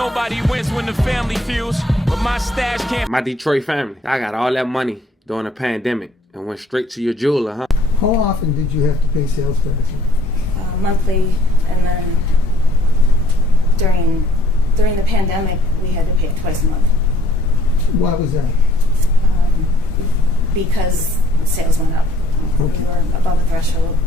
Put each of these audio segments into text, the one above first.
Nobody wins when the family feels, but my stash can't. My Detroit family, I got all that money during the pandemic and went straight to your jeweler, huh? How often did you have to pay sales tax? Monthly, and then during the pandemic, we had to pay it twice a month. Why was that? Because sales went up. Okay. We were above the threshold.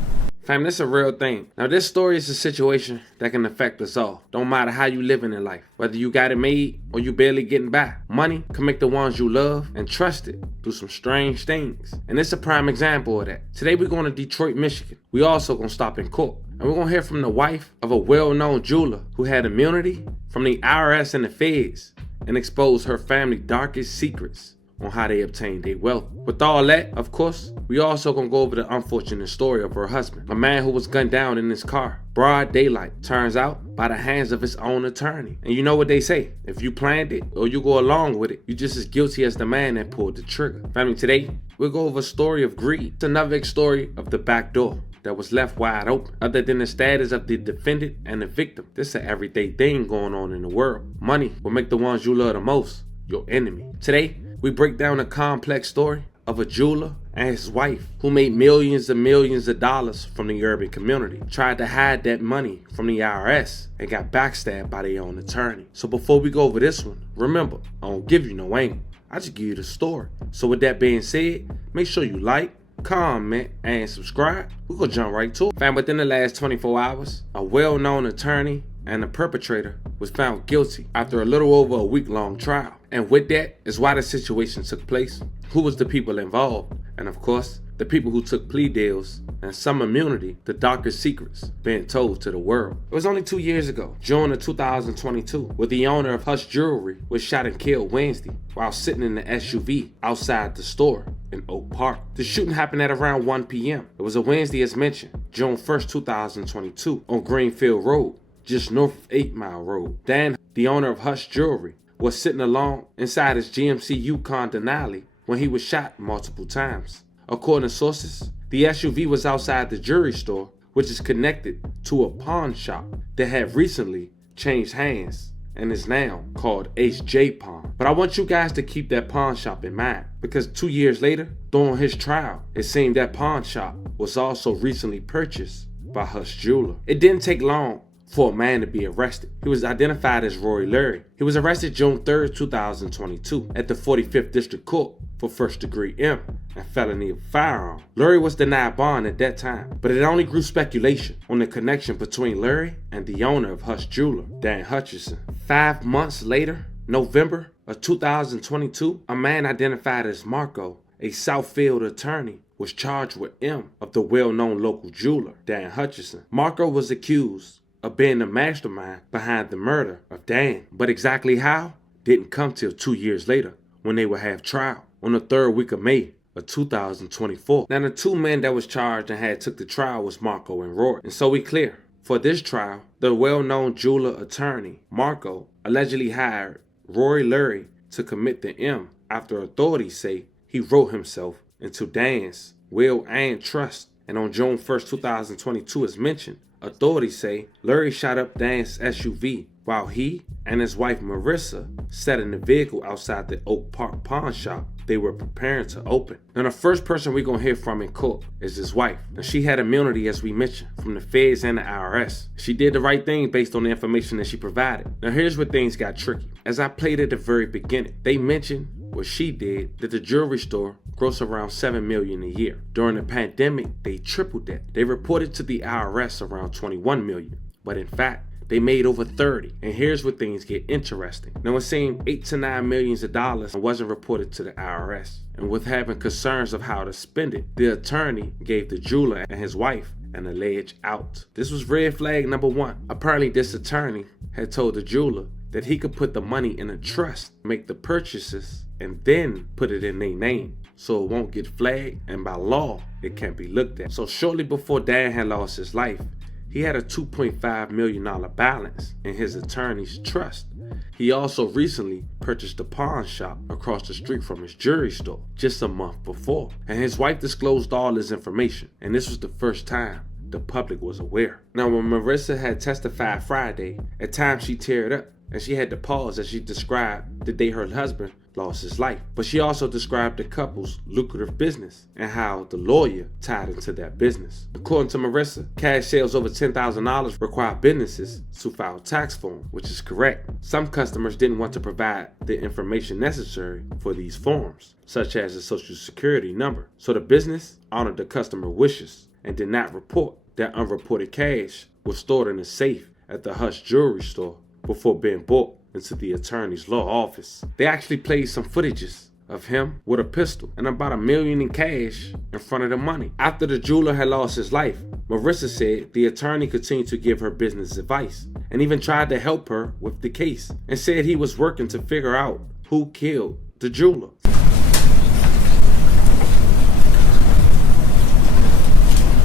Fam, this is a real thing. Now, this story is a situation that can affect us all. Don't matter how you living in life, whether you got it made or you barely getting by. Money can make the ones you love and trusted do some strange things. And it's a prime example of that. Today, we're going to Detroit, Michigan. We also going to stop in court. And we're going to hear from the wife of a well-known jeweler who had immunity from the IRS and the feds and expose her family's darkest secrets on how they obtained their wealth. With all that, of course, we also gonna go over the unfortunate story of her husband, a man who was gunned down in his car, broad daylight, turns out by the hands of his own attorney. And you know what they say, if you planned it or you go along with it, you're just as guilty as the man that pulled the trigger. Family, today, we'll go over a story of greed. It's another story of the back door that was left wide open. Other than the status of the defendant and the victim, this is an everyday thing going on in the world. Money will make the ones you love the most your enemy. Today, we break down a complex story of a jeweler and his wife who made millions and millions of dollars from the urban community, tried to hide that money from the IRS, and got backstabbed by their own attorney. So before we go over this one, remember, I don't give you no angle. I just give you the story. So with that being said, make sure you like, comment, and subscribe. We're gonna jump right to it. Fam, within the last 24 hours, a well-known attorney and the perpetrator was found guilty after a little over a week-long trial. And with that is why the situation took place, who was the people involved, and of course, the people who took plea deals and some immunity, the darkest secrets being told to the world. It was only 2 years ago, June of 2022, where the owner of Hutch Jewelry was shot and killed Wednesday while sitting in the SUV outside the store in Oak Park. The shooting happened at around 1 p.m. It was a Wednesday as mentioned, June 1st, 2022, on Greenfield Road, just north of 8 Mile Road. Dan, the owner of Hutch Jewelry, was sitting alone inside his GMC Yukon Denali when he was shot multiple times. According to sources, the SUV was outside the jewelry store, which is connected to a pawn shop that had recently changed hands and is now called HJ Pawn. But I want you guys to keep that pawn shop in mind, because 2 years later, during his trial, it seemed that pawn shop was also recently purchased by Hutch Jewler. It didn't take long for a man to be arrested. He was identified as Roy Larry. He was arrested June 3rd, 2022 at the 45th District Court for first-degree M and felony of firearm. Larry was denied bond at that time, but it only grew speculation on the connection between Larry and the owner of Hutch Jewler, Dan Hutchinson. 5 months later, November of 2022, a man identified as Marco, a Southfield attorney, was charged with M of the well-known local jeweler, Dan Hutchinson. Marco was accused of being the mastermind behind the murder of Dan, but exactly how didn't come till 2 years later when they would have trial on the 3rd week of May of 2024. Now, the two men that was charged and had took the trial was Marco and Roy. And so we clear, for this trial, the well-known jeweler attorney, Marco, allegedly hired Roy Larry to commit the M after authorities say he wrote himself into Dan's will and trust. And on June 1st, 2022, as mentioned, authorities say Larry shot up Dan's SUV while he and his wife Marissa sat in the vehicle outside the Oak Park pawn shop they were preparing to open. Now, the first person we're going to hear from in court is his wife. Now, she had immunity, as we mentioned, from the feds and the IRS. She did the right thing based on the information that she provided. Now, here's where things got tricky. As I played at the very beginning, they mentioned what she did, that the jewelry store grossed around $7 million a year. During the pandemic, they tripled that. They reported to the IRS around $21 million, but in fact, they made over 30. And here's where things get interesting. Now, it seemed $8 to $9 million wasn't reported to the IRS. And with having concerns of how to spend it, the attorney gave the jeweler and his wife an alleged out. This was red flag number one. Apparently, this attorney had told the jeweler that he could put the money in a trust, make the purchases, and then put it in their name, so it won't get flagged, and by law, it can't be looked at. So shortly before Dan had lost his life, he had a $2.5 million balance in his attorney's trust. He also recently purchased a pawn shop across the street from his jewelry store just a month before. And his wife disclosed all his information, and this was the first time the public was aware. Now, when Marissa had testified Friday, at times she teared up and she had to pause as she described the day her husband lost his life. But she also described the couple's lucrative business and how the lawyer tied into that business. According to Marissa, cash sales over $10,000 require businesses to file tax forms, which is correct. Some customers didn't want to provide the information necessary for these forms, such as a social security number. So the business honored the customer wishes and did not report that unreported cash was stored in a safe at the Hutch jewelry store before being brought into the attorney's law office. They actually played some footages of him with a pistol and about $1 million in cash in front of the money. After the jeweler had lost his life, Marissa said the attorney continued to give her business advice and even tried to help her with the case, and said he was working to figure out who killed the jeweler.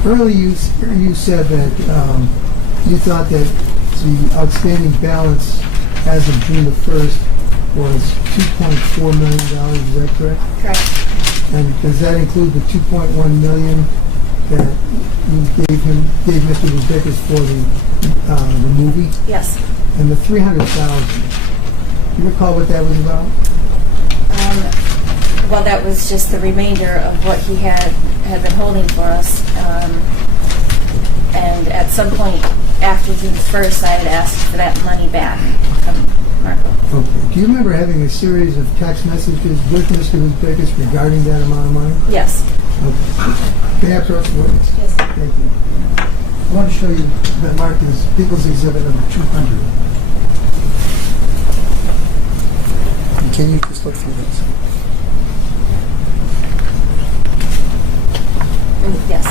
Earlier you said that you thought that the outstanding balance as of June the 1st was $2.4 million, is that correct? Correct. And does that include the $2.1 million that you gave Mr. Bisbikis for the movie? Yes. And the $300,000, do you recall what that was about? Well, that was just the remainder of what he had been holding for us. And at some point after June 1st, I had asked for that money back from Marco. Okay. Do you remember having a series of text messages with Mr. Bisbikis regarding that amount of money? Yes. Okay. May I approach the witness? Yes. Thank you. I want to show you that marked as People's Exhibit number 200. And can you just look through this? Yes,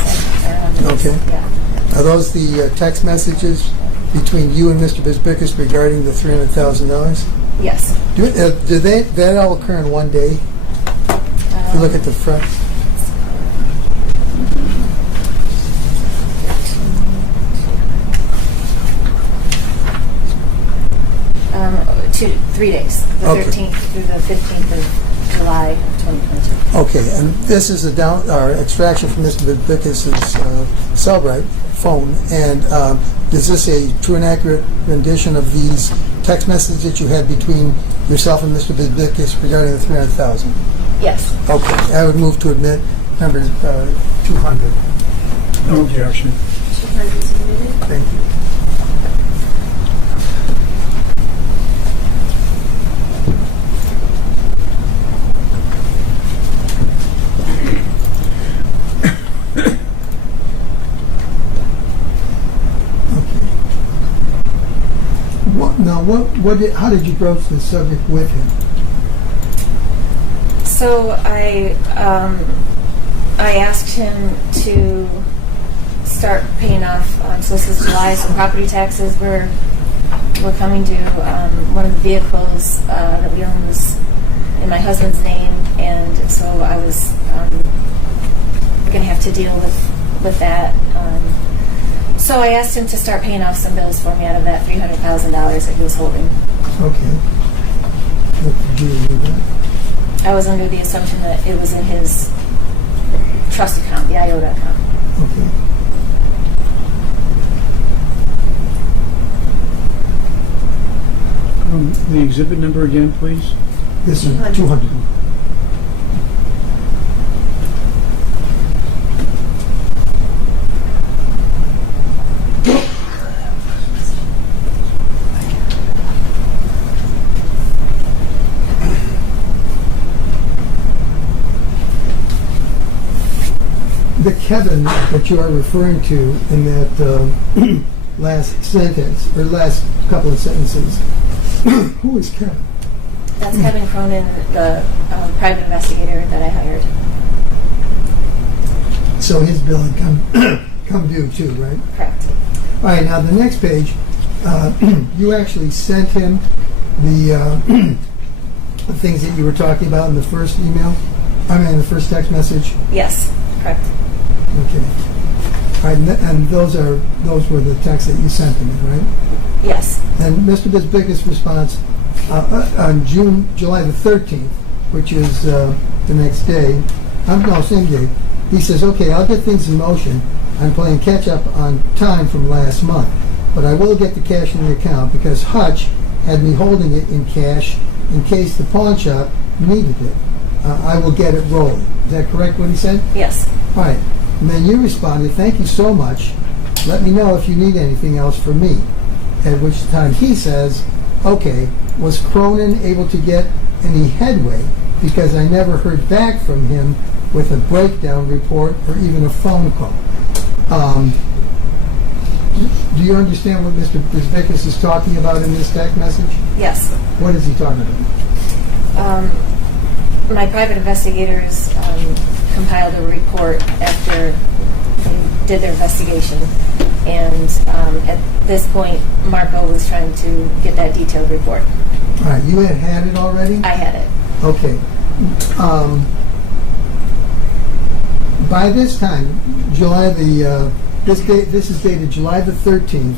I remember this. Okay. Yeah. Are those the text messages between you and Mr. Bisbikis regarding the $300,000? Yes. Did that all occur in one day? If you look at the front. Two, 3 days. The Okay. 13th through the 15th of July of 2022. Okay, and this is a extraction from Mr. Bisbikis' Cellbrite phone. And is this a true and accurate rendition of these text messages that you had between yourself and Mr. Bisbikis regarding the $300,000? Yes. Okay, I would move to admit number 200. No objection. Thank you. Now, how did you broach the subject with him? So I asked him to start paying off. So this is July. So property taxes were coming due. One of the vehicles that we own was in my husband's name, and so I was going to have to deal with that. So I asked him to start paying off some bills for me out of that $300,000 that he was holding. Okay. What did you do with that? I was under the assumption that it was in his trust account, the IOTA account. Okay. The exhibit number again, please. This is 200. The Kevin that you are referring to in that last sentence, or last couple of sentences, who is Kevin? That's Kevin Cronin, the private investigator that I hired. So his bill had come due too, right? Correct. All right, now the next page, you actually sent him the things that you were talking about in the first email? I mean, the first text message? Yes, correct. Okay. All right, and those were the texts that you sent to me, right? Yes. And Mr. Bisbikis' response on July the 13th, which is the next day, same day, he says, okay, I'll get things in motion. I'm playing catch up on time from last month, but I will get the cash in the account because Hutch had me holding it in cash in case the pawn shop needed it. I will get it rolling. Is that correct what he said? Yes. All right. And then you responded, thank you so much. Let me know if you need anything else from me. At which time he says, okay, was Cronin able to get any headway? Because I never heard back from him with a breakdown report or even a phone call. Do you understand what Mr. Bisbikis is talking about in this text message? Yes. What is he talking about? My private investigators compiled a report after they did their investigation, and at this point, Marco was trying to get that detailed report. All right, you had it already? I had it. Okay. By this time, July the this is dated July the 13th.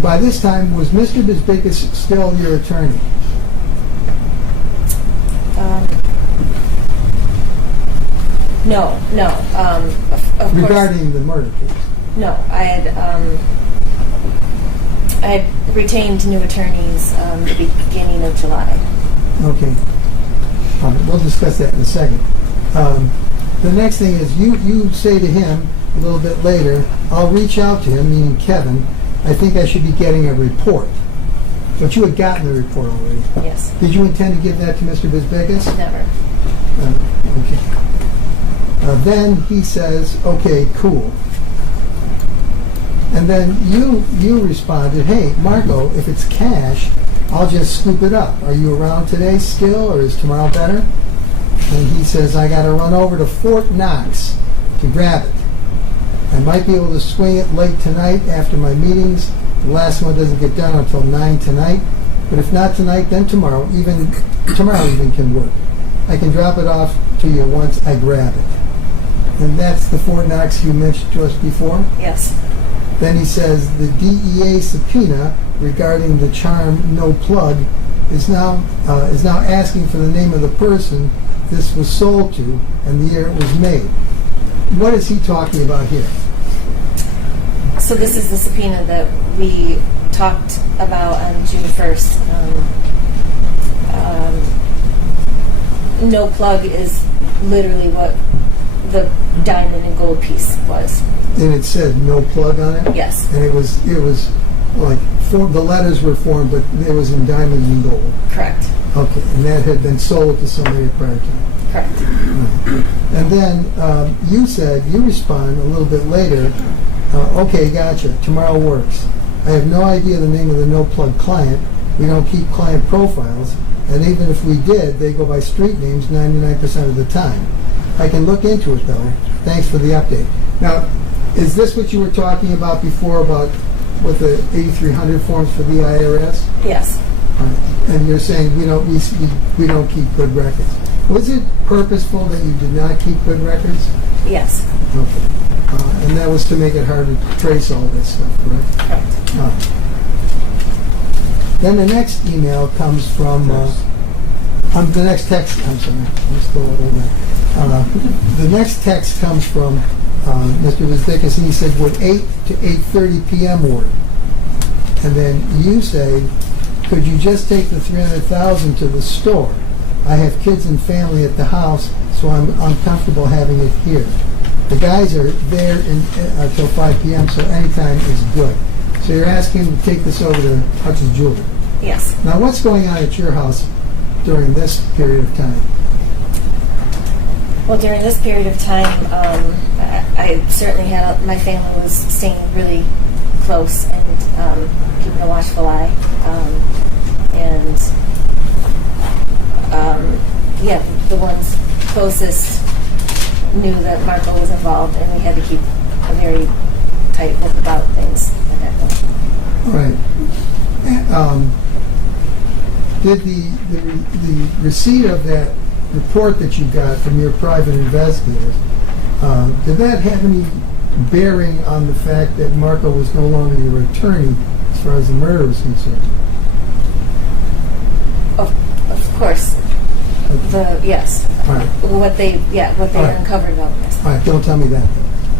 By this time, was Mr. Bisbikis still your attorney? No. Of course. Regarding the murder case? No, I had retained new attorneys the beginning of July. Okay. All right, we'll discuss that in a second. The next thing is you say to him a little bit later, I'll reach out to him, meaning Kevin. I think I should be getting a report. But you had gotten the report already. Yes. Did you intend to give that to Mr. Bisbikis? Never. Okay. Then he says, okay, cool. And then you responded, hey, Marco, if it's cash, I'll just scoop it up. Are you around today still, or is tomorrow better? And he says, I got to run over to Fort Knox to grab it. I might be able to swing it late tonight after my meetings. The last one doesn't get done until 9 tonight. But if not tonight, then tomorrow. Even tomorrow even can work. I can drop it off to you once I grab it. And that's the Fort Knox you mentioned to us before? Yes. Then he says the DEA subpoena regarding the charm no plug is now asking for the name of the person this was sold to and the year it was made. What is he talking about here? So this is the subpoena that we talked about on June 1st. No plug is literally what the diamond and gold piece was. And it said no plug on it? Yes. And it was like the letters were formed, but it was in diamond and gold. Correct. Okay, and that had been sold to somebody prior to. Correct. And then you respond a little bit later, okay, gotcha, tomorrow works. I have no idea the name of the no-plug client. We don't keep client profiles, and even if we did, they go by street names 99% of the time. I can look into it, though. Thanks for the update. Now, is this what you were talking about before about with the 8300 forms for the IRS? Yes. And you're saying we don't keep good records. Was it purposeful that you did not keep good records? Yes. Okay. And that was to make it harder to trace all this stuff, correct? Correct. Then the next email comes from the next text. I'm sorry, I'm still a little bit. The next text comes from Mr. Bisbikis, and he said, would 8 to 8:30 p.m. work? And then you say, could you just take the $300,000 to the store? I have kids and family at the house, so I'm comfortable having it here. The guys are there until 5 p.m., so anytime is good. So you're asking to take this over to Hutch The Jewler. Yes. Now, what's going on at your house during this period of time? Well, during this period of time, I certainly had my family was staying really close and keeping a watchful eye, the ones closest knew that Marco was involved, and we had to keep a very tight book about things at that point. All right. Did the receipt of that report that you got from your private investigators, did that have any bearing on the fact that Marco was no longer your attorney as far as the murder was concerned? Of course. Yes. All right. What they right. uncovered about this. All right, don't tell me that.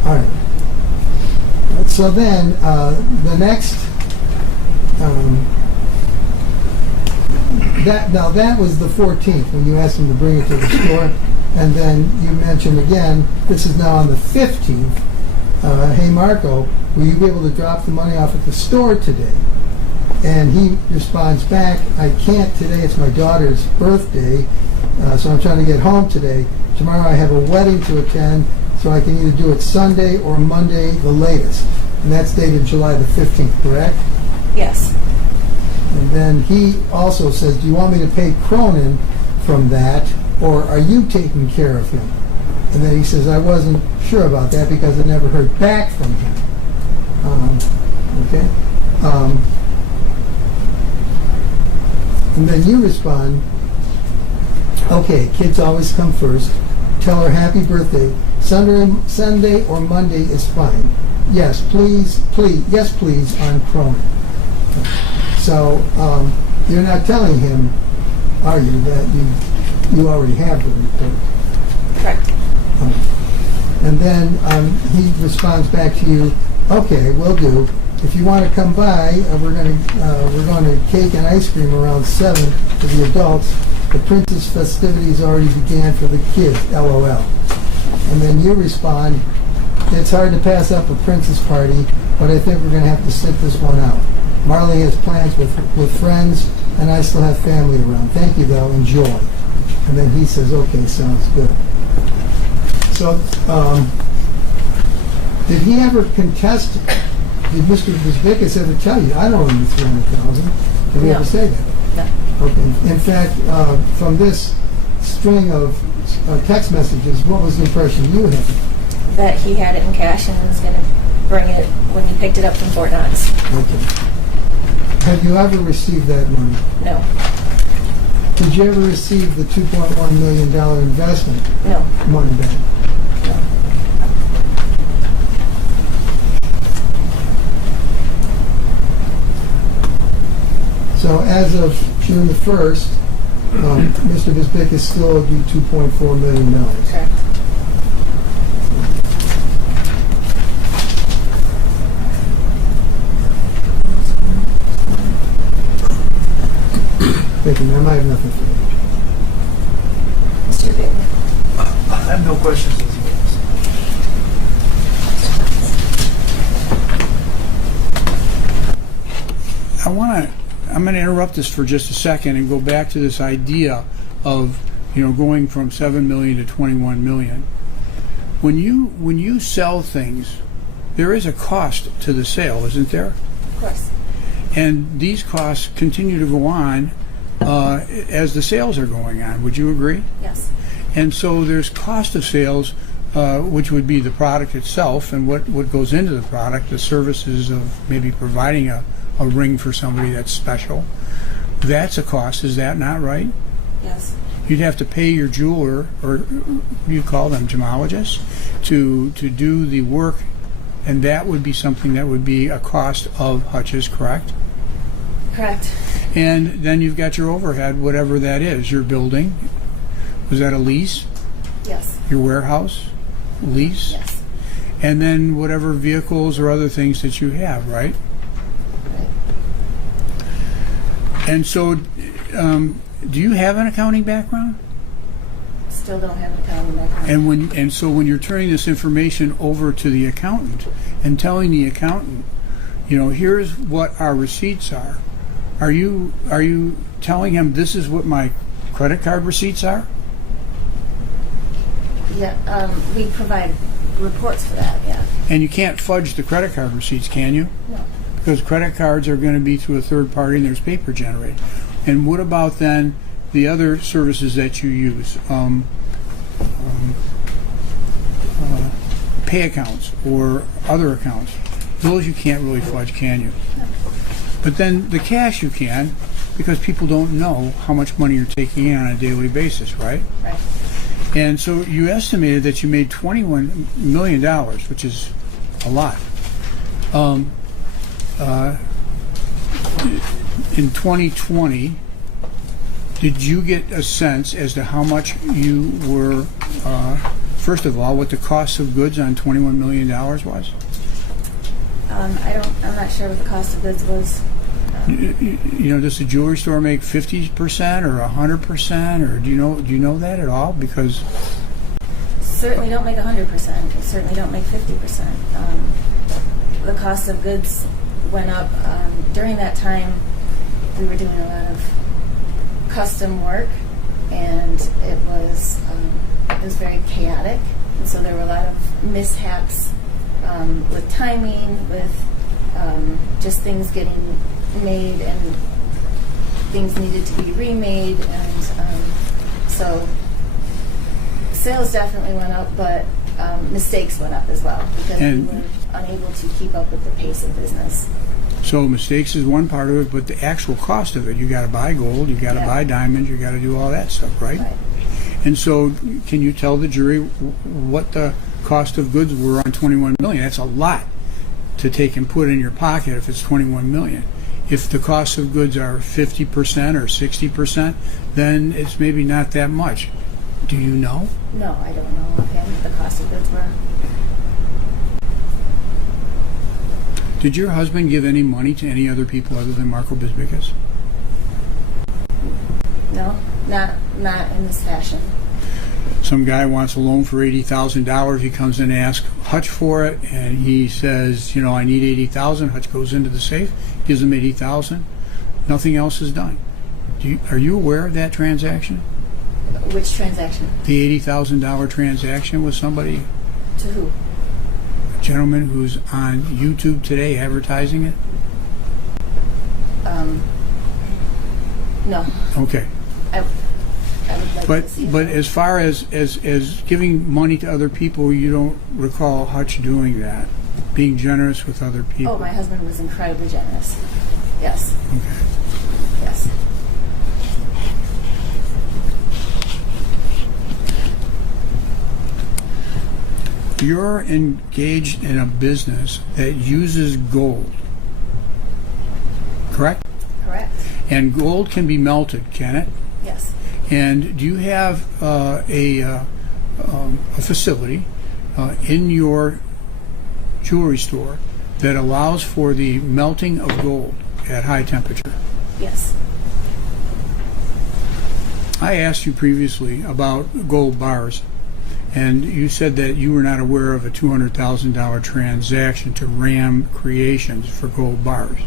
All right. So then, the next that was the 14th when you asked him to bring it to the store, and then you mentioned again, this is now on the 15th. Hey Marco, will you be able to drop the money off at the store today? And he responds back, I can't today, it's my daughter's birthday, so I'm trying to get home today. Tomorrow I have a wedding to attend, so I can either do it Sunday or Monday the latest. And that's dated July the 15th, correct? Yes. And then he also says, do you want me to pay Cronin from that, or are you taking care of him? And then he says, I wasn't sure about that because I never heard back from him. Okay? And then you respond, okay, kids always come first. Tell her happy birthday. Sunday or Monday is fine. Yes, please, yes, please, on Cronin. So you're not telling him, are you, that you already have the report? Correct. And then he responds back to you, okay, will do. If you want to come by, we're going to cake and ice cream around 7 for the adults. The Princess festivities already began for the kids, LOL. And then you respond, it's hard to pass up a Princess party, but I think we're going to have to sit this one out. Marley has plans with friends, and I still have family around. Thank you, though. Enjoy. And then he says, okay, sounds good. So, did he ever contest, did Mr. Bisbikis ever tell you, I don't owe you $300,000? Did he ever say that? No. Okay. In fact, from this string of text messages, what was the impression you had? That he had it in cash and was going to bring it when he picked it up from Fort Knox. Okay. Have you ever received that money? No. Did you ever receive the $2.1 million investment No. money back? No. So as of June the 1st, Mr. Bisbikis still owed you $2.4 million. Correct. Thank you, ma'am. I have nothing for you. Mr. Big. I have no questions. I'm going to interrupt this for just a second and go back to this idea of, going from 7 million to 21 million. When you sell things, there is a cost to the sale, isn't there? Of course. And these costs continue to go on as the sales are going on. Would you agree? Yes. And so there's cost of sales, which would be the product itself and what goes into the product, the services of maybe providing a ring for somebody that's special. That's a cost, is that not right? Yes. You'd have to pay your jeweler, or you call them gemologists, to do the work, and that would be something that would be a cost of Hutch's, correct? Correct. And then you've got your overhead, whatever that is. Your building, was that a lease? Yes. Your warehouse, lease? Yes. And then whatever vehicles or other things that you have, right? Right. And so, do you have an accounting background? Still don't have an accounting background. And so when you're turning this information over to the accountant and telling the accountant, here's what our receipts are you telling him this is what my credit card receipts are? Yeah, we provide reports for that, yeah. And you can't fudge the credit card receipts, can you? No. Because credit cards are going to be through a third party and there's paper generated. And what about then the other services that you use? Pay accounts or other accounts. Those you can't really fudge, can you? No. But then the cash you can, because people don't know how much money you're taking in on a daily basis, right? Right. And so you estimated that you made $21 million, which is a lot. In 2020, did you get a sense as to how much you were, first of all, what the cost of goods on $21 million was? I'm not sure what the cost of goods was. You know, does the jewelry store make 50% or 100%, or do you know that at all? Because Certainly don't make 100%. Certainly don't make 50%. The cost of goods went up. During that time, we were doing a lot of custom work, and it was very chaotic. And so there were a lot of mishaps with timing, with just things getting made and things needed to be remade, and so sales definitely went up, but mistakes went up as well because we were unable to keep up with the pace of business. So mistakes is one part of it, but the actual cost of it, you got to buy gold, you got to buy diamonds, you got to do all that stuff, right? And so can you tell the jury what the cost of goods were on 21 million? That's a lot to take and put in your pocket if it's 21 million. If the cost of goods are 50% or 60%, then it's maybe not that much. Do you know? No, I don't know offhand what the cost of goods were. Did your husband give any money to any other people other than Marco Bisbikis? No, not in this fashion. Some guy wants a loan for $80,000. He comes in and asks Hutch for it, and he says, you know, I need $80,000. Hutch goes into the safe, gives him $80,000. Nothing else is done. Are you aware of that transaction? Which transaction? The $80,000 transaction with somebody? To who? A gentleman who's on YouTube today advertising it? No. Okay. I would like to see But it. as far as giving money to other people, you don't recall Hutch doing that, being generous with other people. Oh, my husband was incredibly generous. Yes. Okay. Yes. You're engaged in a business that uses gold, correct? Correct. And gold can be melted, can it? Yes. And do you have a facility in your jewelry store that allows for the melting of gold at high temperature? Yes. I asked you previously about gold bars, and you said that you were not aware of a $200,000 transaction to Ram Creations for gold bars.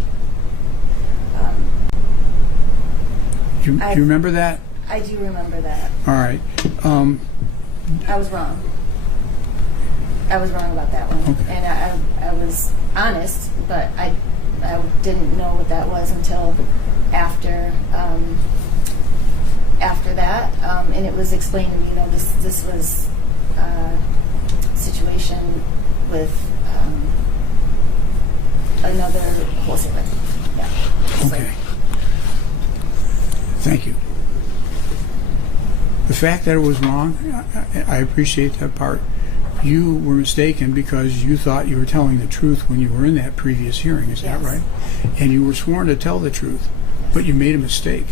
Do you remember that? I do remember that. All right. I was wrong. I was wrong about that one. Okay. And I was honest, but I didn't know what that was until after that. And it was explained to me, you know, this was a situation with another wholesaler. Yeah. Okay. Thank you. The fact that it was wrong, I appreciate that part. You were mistaken because you thought you were telling the truth when you were in that previous hearing. Is that Yes. right? And you were sworn to tell the truth, but you made a mistake.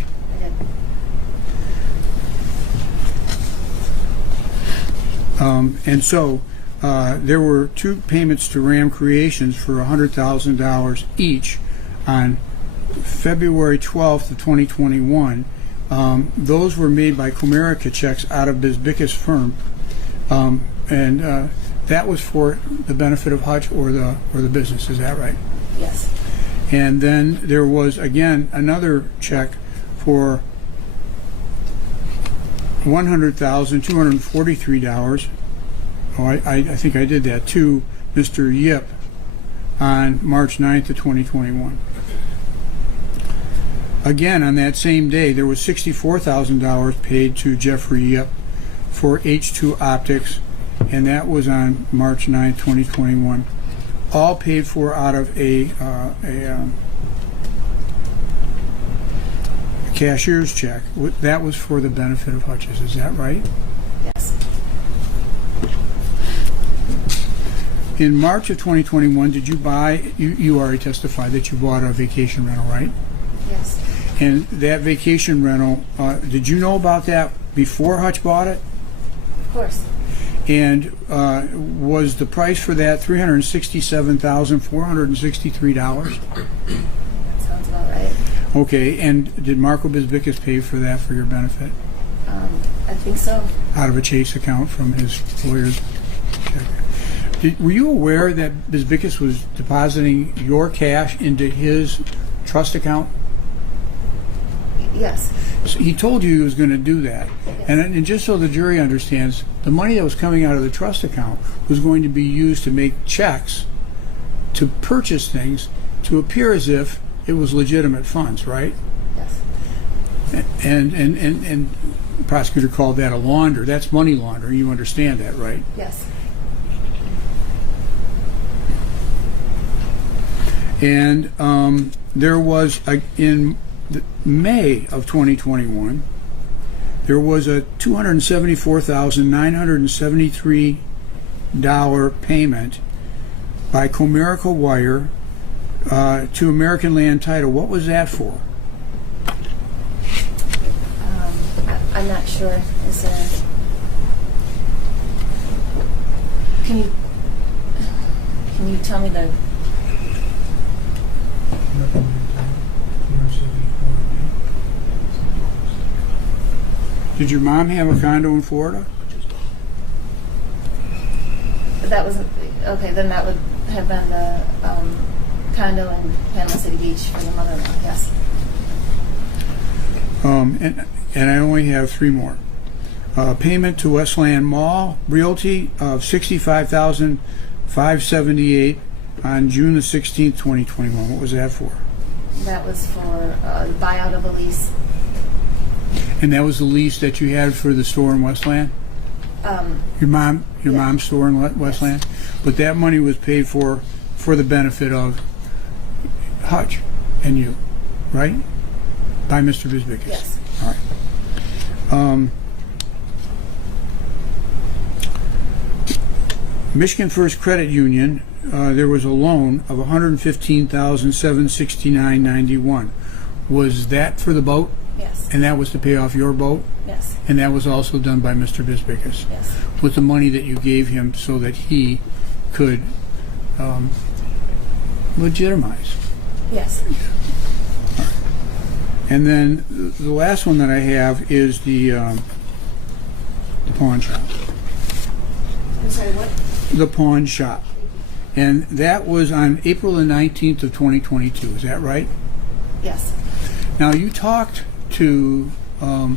I did. And so there were two payments to Ram Creations for $100,000 each on February 12th of 2021. Those were made by Comerica checks out of Bisbikis firm, and that was for the benefit of Hutch or the business. Is that right? Yes. And then there was again another check for $100,243. Oh, I think I did that to Mr. Yip on March 9th of 2021. Again, on that same day, there was $64,000 paid to Jeffrey Yip for H2 Optics, and that was on March 9th, 2021. All paid for out of a cashier's check. That was for the benefit of Hutch's. Is that right? Yes. In March of 2021, did you buy? You already testified that you bought a vacation rental, right? Yes. And that vacation rental, did you know about that before Hutch bought it? Of course. And was the price for that $367,463? That sounds about right. Okay, and did Marco Bisbikis pay for that for your benefit? I think so. Out of a Chase account from his lawyer's check. Were you aware that Bisbikis was depositing your cash into his trust account? Yes. So he told you he was going to do that. Yes. And just so the jury understands, the money that was coming out of the trust account was going to be used to make checks to purchase things to appear as if it was legitimate funds, right? Yes. And the prosecutor called that a launder. That's money laundering. You understand that, right? Yes. And there was, in May of 2021, there was a $274,973 payment by Comerica Wire to American Land Title. What was that for? I'm not sure. Is there? Can you tell me the? Did your mom have a condo in Florida? That wasn't okay. Then that would have been the condo in Panama City Beach for the mother-in-law. Yes. And I only have three more. Payment to Westland Mall Realty of $65,578 on June the 16th, 2021. What was that for? That was for the buyout of a lease. And that was the lease that you had for the store in Westland? Your mom's store in Westland? But that money was paid for the benefit of Hutch and you, right? By Mr. Bisbikis? Yes. All right. Michigan First Credit Union, there was a loan of $115,769.91. Was that for the boat? Yes. And that was to pay off your boat? Yes. And that was also done by Mr. Bisbikis? Yes. With the money that you gave him so that he could legitimize? Yes. And then the last one that I have is the pawn shop. I'm sorry, what? The pawn shop. And that was on April the 19th of 2022. Is that right? Yes. Now, you talked to the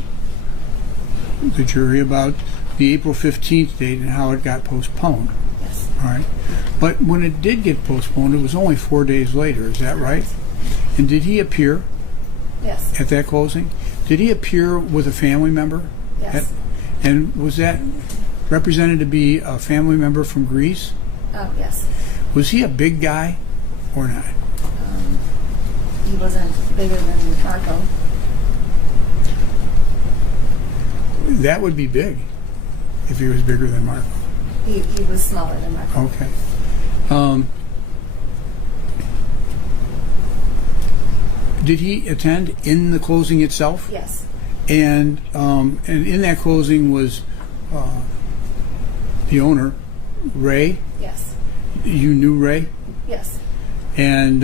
jury about the April 15th date and how it got postponed. Yes. All right. But when it did get postponed, it was only 4 days later. Is that right? And did he appear Yes. at that closing? Did he appear with a family member? Yes. And was that represented to be a family member from Greece? Yes. Was he a big guy or not? He wasn't bigger than Marco. That would be big if he was bigger than Marco. He was smaller than Marco. Okay. Did he attend in the closing itself? Yes. And in that closing was the owner, Ray. Yes. You knew Ray, Yes. and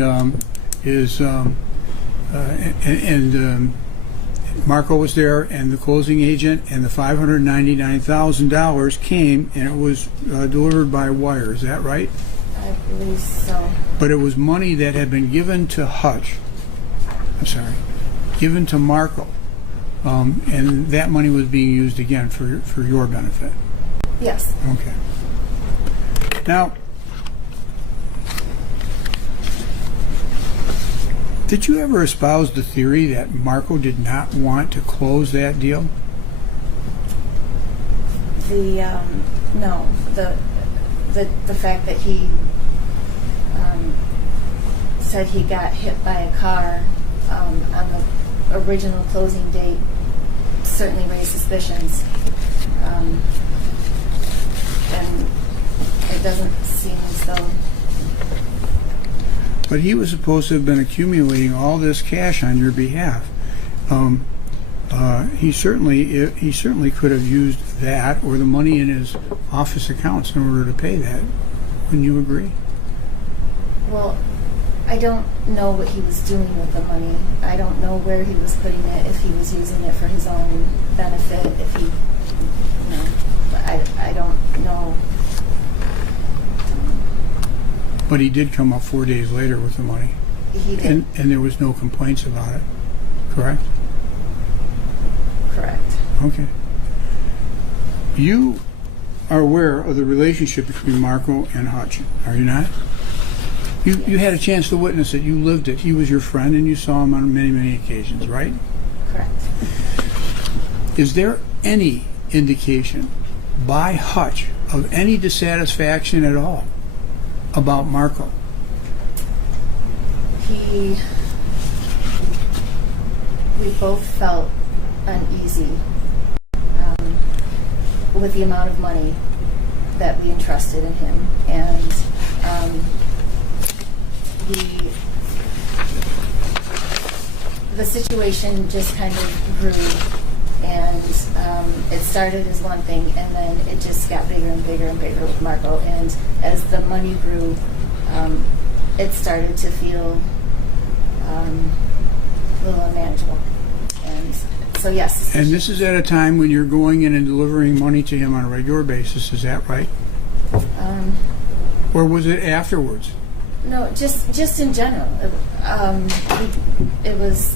Marco was there, and the closing agent, and the $599,000 came, and it was delivered by wire. Is that right? I believe so. But it was money that had been given to Hutch. I'm sorry, given to Marco, and that money was being used again for your benefit. Yes. Okay. Now, did you ever espouse the theory that Marco did not want to close that deal? No, the fact that he said he got hit by a car on the original closing date certainly raised suspicions, and it doesn't seem as though. But he was supposed to have been accumulating all this cash on your behalf. He certainly could have used that or the money in his office accounts in order to pay that. Wouldn't you agree? Well, I I don't know what he was doing with the money. I don't know where he was putting it, if he was using it for his own benefit, if he, I don't know. But he did come up 4 days later with the money. He did. And there was no complaints about it, correct? Correct. Okay. You are aware of the relationship between Marco and Hutch, are you not? You had a chance to witness it. You lived it. He was your friend, and you saw him on many, many occasions, right? Correct. Is there any indication by Hutch of any dissatisfaction at all about Marco? We both felt uneasy with the amount of money that we entrusted in him, and the situation just kind of grew, and it started as one thing, and then it just got bigger and bigger and bigger with Marco, and as the money grew, it started to feel a little unmanageable. And so yes. And this is at a time when you're going in and delivering money to him on a regular basis, is that right? Or was it afterwards? No, just in general. It was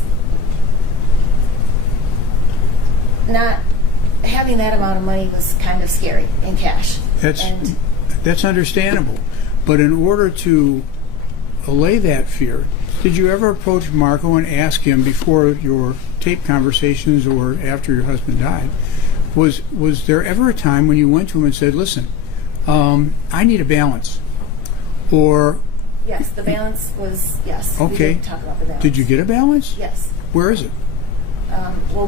not having that amount of money was kind of scary in cash. That's understandable. But in order to allay that fear, did you ever approach Marco and ask him before your tape conversations or after your husband died? Was there ever a time when you went to him and said, "Listen, I need a balance," or? Yes, the balance was yes. Okay. We did talk about the balance. Did you get a balance? Yes. Where is it? Well,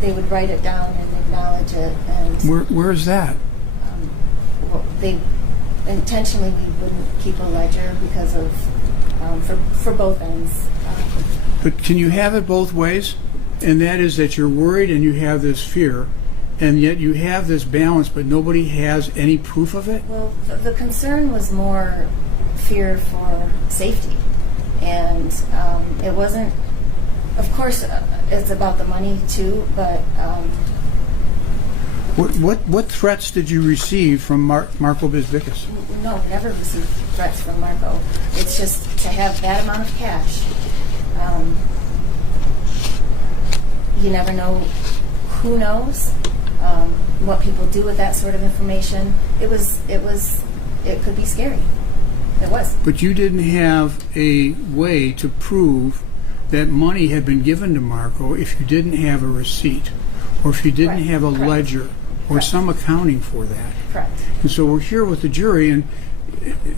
they would write it down and acknowledge it, and Where is that? well, they intentionally we wouldn't keep a ledger because of for both ends. But can you have it both ways? And that is that you're worried and you have this fear, and yet you have this balance, but nobody has any proof of it? Well, the concern was more fear for safety, and it wasn't. Of course, it's about the money too, but What threats did you receive from Marco Bisbikis? no, never received threats from Marco. It's just to have that amount of cash. You never know who knows what people do with that sort of information. It could be scary. It was. But you didn't have a way to prove that money had been given to Marco if you didn't have a receipt, or if you didn't have a Correct. ledger, or some accounting for that. Correct. And so we're here with the jury, and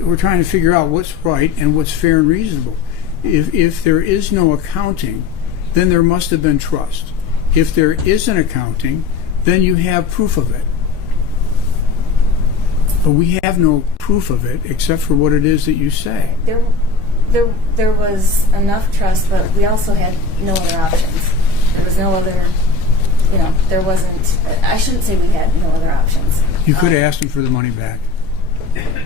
we're trying to figure out what's right and what's fair and reasonable. If there is no accounting, then there must have been trust. If there is an accounting, then you have proof of it. But we have no proof of it except for what it is that you say. There was enough trust, but we also had no other options. There was no other, there wasn't, I shouldn't say we had no other options. You could have asked him for the money back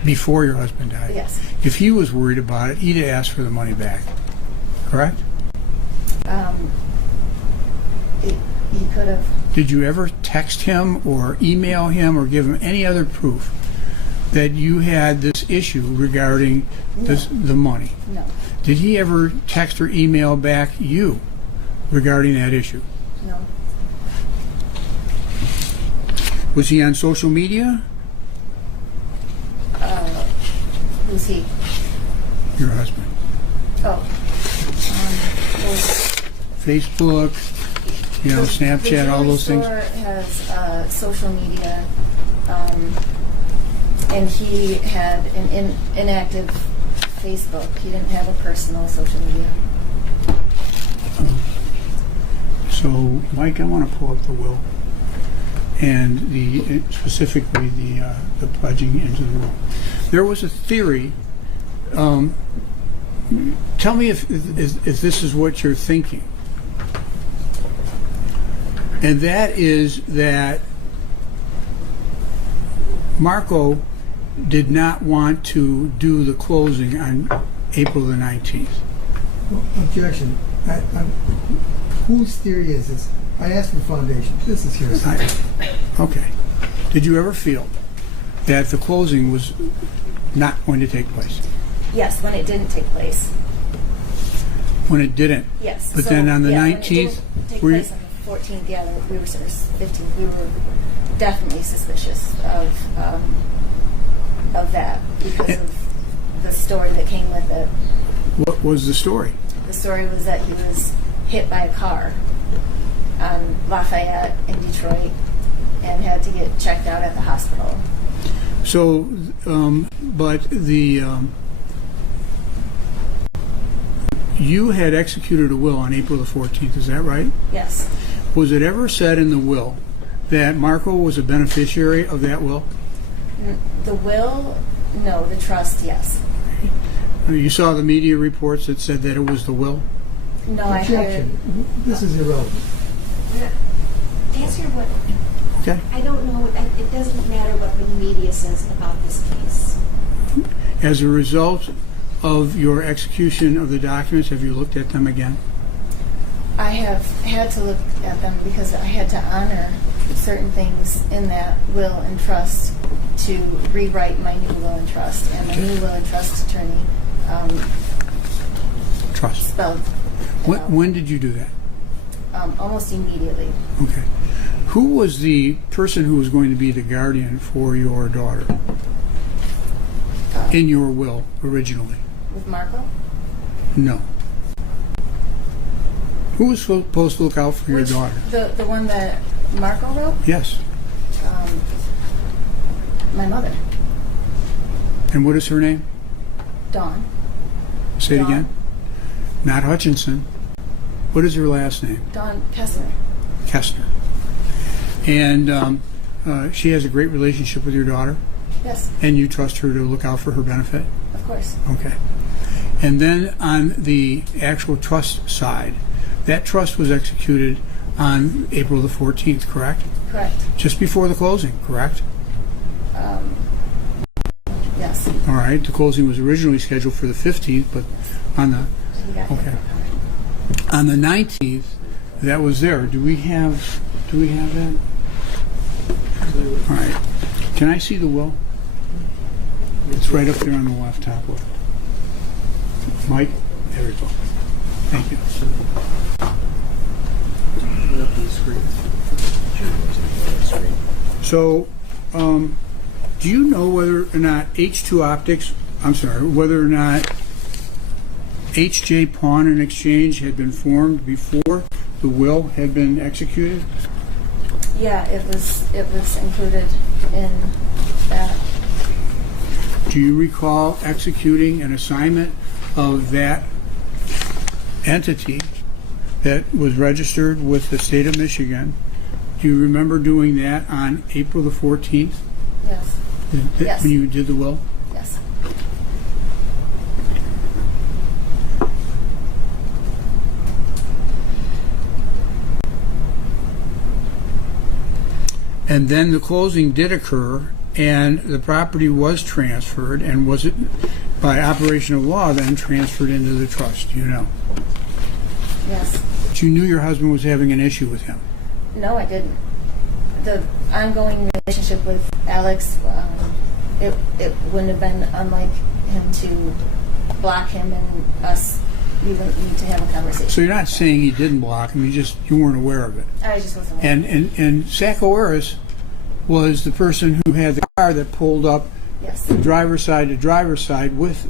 before your husband died. Yes. If he was worried about it, he'd have asked for the money back. Correct? He could have. Did you ever text him or email him or give him any other proof that you had this issue regarding the money? No. Did he ever text or email back you regarding that issue? No. Was he on social media? Who's he? Your husband. Oh. Facebook, Snapchat, all those things? The jewelry store has social media, and he had an inactive Facebook. He didn't have a personal social media. So, Mike, I want to pull up the will and specifically the pledging into the will. There was a theory. Tell me if this is what you're thinking. And that is that Marco did not want to do the closing on April the 19th. Well, objection. Whose theory is this? I asked for foundation. This is hearsay. Okay. Did you ever feel that the closing was not going to take place? Yes, when it didn't take place. When it didn't? Yes. But then on the when it 19th, didn't take were you- place on the 14th, yeah, we were 15th. We were definitely suspicious of that because of the story that came with it. What was the story? The story was that he was hit by a car on Lafayette in Detroit and had to get checked out at the hospital. So, but you had executed a will on April the 14th, is that right? Yes. Was it ever said in the will that Marco was a beneficiary of that will? The will, no. The trust, yes. You saw the media reports that said that it was the will? No, I heard. Objection. This is irrelevant. To answer your what, Okay. I don't know, it doesn't matter what the media says about this case. As a result of your execution of the documents, have you looked at them again? I have had to look at them because I had to honor certain things in that will and trust to rewrite my new will and trust. And my new will and trust attorney Trust. spelled it out. When did you do that? Almost immediately. Okay. Who was the person who was going to be the guardian for your daughter in your will originally? With Marco? No. Who was supposed to look out for your Which, daughter? the one that Marco wrote? Yes. My mother, And what is her name? Dawn. Say it Dawn. again. Not Hutchinson. What is her last name? Dawn Kessler. Kestner. And she has a great relationship with your daughter, Yes, and you trust her to look out for her benefit? of course. Okay. And then on the actual trust side, that trust was executed on April the 14th, correct? Correct. Just before the closing, correct? Yes. All right. The closing was originally scheduled for the 15th, but on the You got Okay. it. on the 19th, that was there. Do we have that? All right. Can I see the will? It's right up there on the left, top left. Mike? There we go. Thank you. So, do you know whether or not whether or not HJ Pawn and Exchange had been formed before the will had been executed? Yeah, it was included in that. Do you recall executing an assignment of that entity that was registered with the state of Michigan? Do you remember doing that on April the 14th? Yes. Yes. When you did the will? Yes. And then the closing did occur, and the property was transferred, and was it, by operation of law, then transferred into the trust? You know. Yes. But you knew your husband was having an issue with him. No, I didn't. The ongoing relationship with Alex, it wouldn't have been unlike him to block him and us. We wouldn't need to have a conversation. So you're not saying he didn't block him, you weren't aware of it. I just wasn't aware. And Sacco-Eris was the person who had the car that pulled up Yes. from driver's side to driver's side with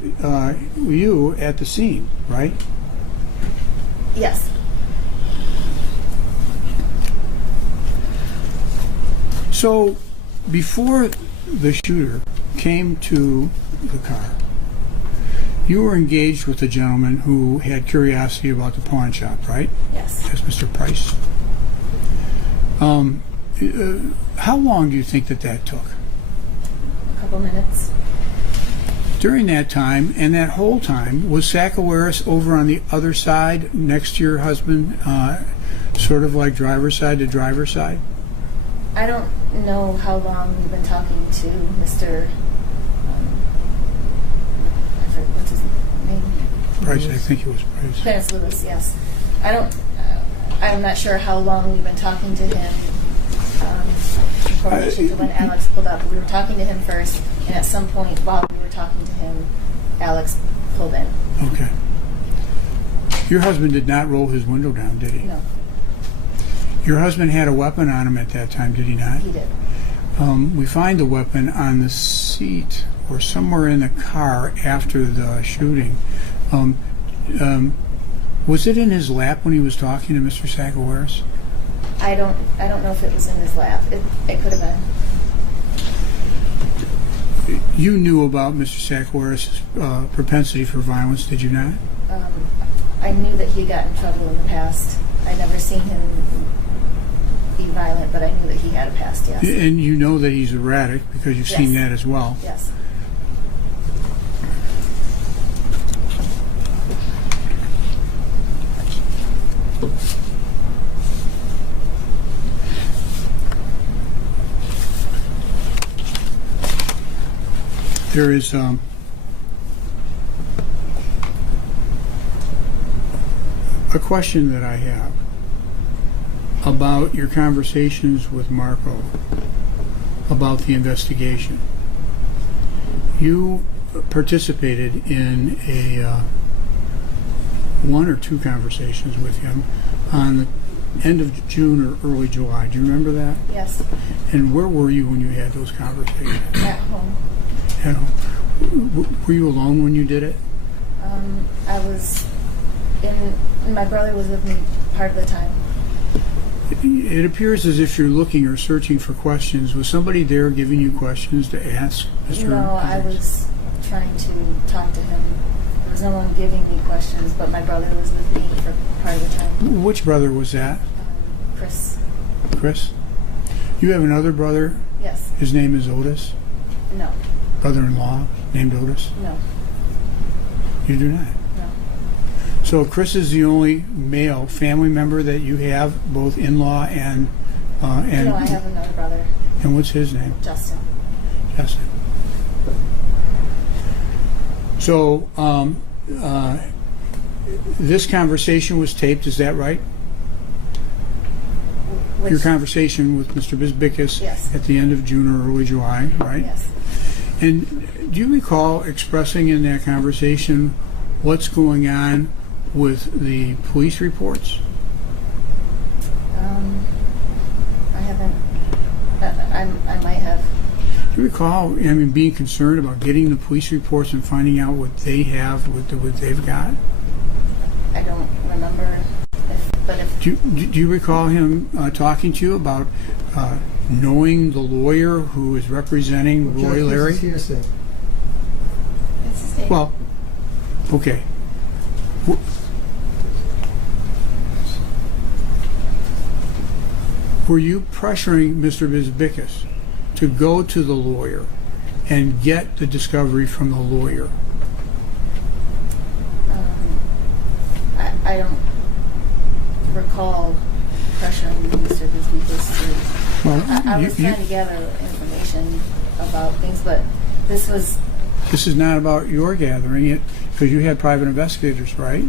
you at the scene, right? Yes. So before the shooter came to the car, you were engaged with a gentleman who had curiosity about the pawn shop, right? Yes. That's Mr. Price. How long do you think that took? A couple minutes. During that time, and that whole time, was Sacco-Eris over on the other side next to your husband, sort of like driver's side to driver's side? I don't know how long we've been talking to Mr. I forget what's his name. Price, I think it was Price. Clarence Lewis, yes. I'm not sure how long we've been talking to him in correlation to when Alex pulled up. We were talking to him first, and at some point while we were talking to him, Alex pulled in. Okay. Your husband did not roll his window down, did he? No, Your husband had a weapon on him at that time, did he not? he did. We find the weapon on the seat or somewhere in the car after the shooting. Was it in his lap when he was talking to Mr. Sacawaris? I don't know if it was in his lap. It could have been. You knew about Mr. Sacawaris' propensity for violence, did you not? I knew that he got in trouble in the past. I'd never seen him be violent, but I knew that he had a past, yes. And you know that he's erratic because you've seen Yes. that as well. Yes. There is a question that I have about your conversations with Marco about the investigation. You participated in a one or two conversations with him on the end of June or early July. Do you remember that? Yes. And where were you when you had those conversations? At home. You know, were you alone when you did it? I was my brother was with me part of the time. It appears as if you're looking or searching for questions. Was somebody there giving you questions to ask, Mr. No, I was trying to talk to him. There was no one giving me questions, but my brother was with me for part of the time. Which brother was that? Chris. Chris? You have another brother? Yes. His name is Otis? No. Brother-in-law named Otis? No. You do not? No. So Chris is the only male family member that you have, both in-law and No, I have another brother, And what's his name? Justin. Justin. So, this conversation was taped, is that right? Which, Your conversation with Mr. Bisbikis Yes. at the end of June or early July, right? Yes. And do you recall expressing in that conversation what's going on with the police reports? I haven't. I might have. Do you recall, being concerned about getting the police reports and finding out what they have, what they've got? I don't remember. If Do you recall him talking to you about knowing the lawyer who is representing Roy Larry? This is hearsay. it's the same. Well, okay. Were you pressuring Mr. Bisbikis to go to the lawyer and get the discovery from the lawyer? I don't recall pressuring Mr. Bisbikis to. Well, I was trying to gather information about things, but this was. This is not about your gathering it, because you had private investigators, right?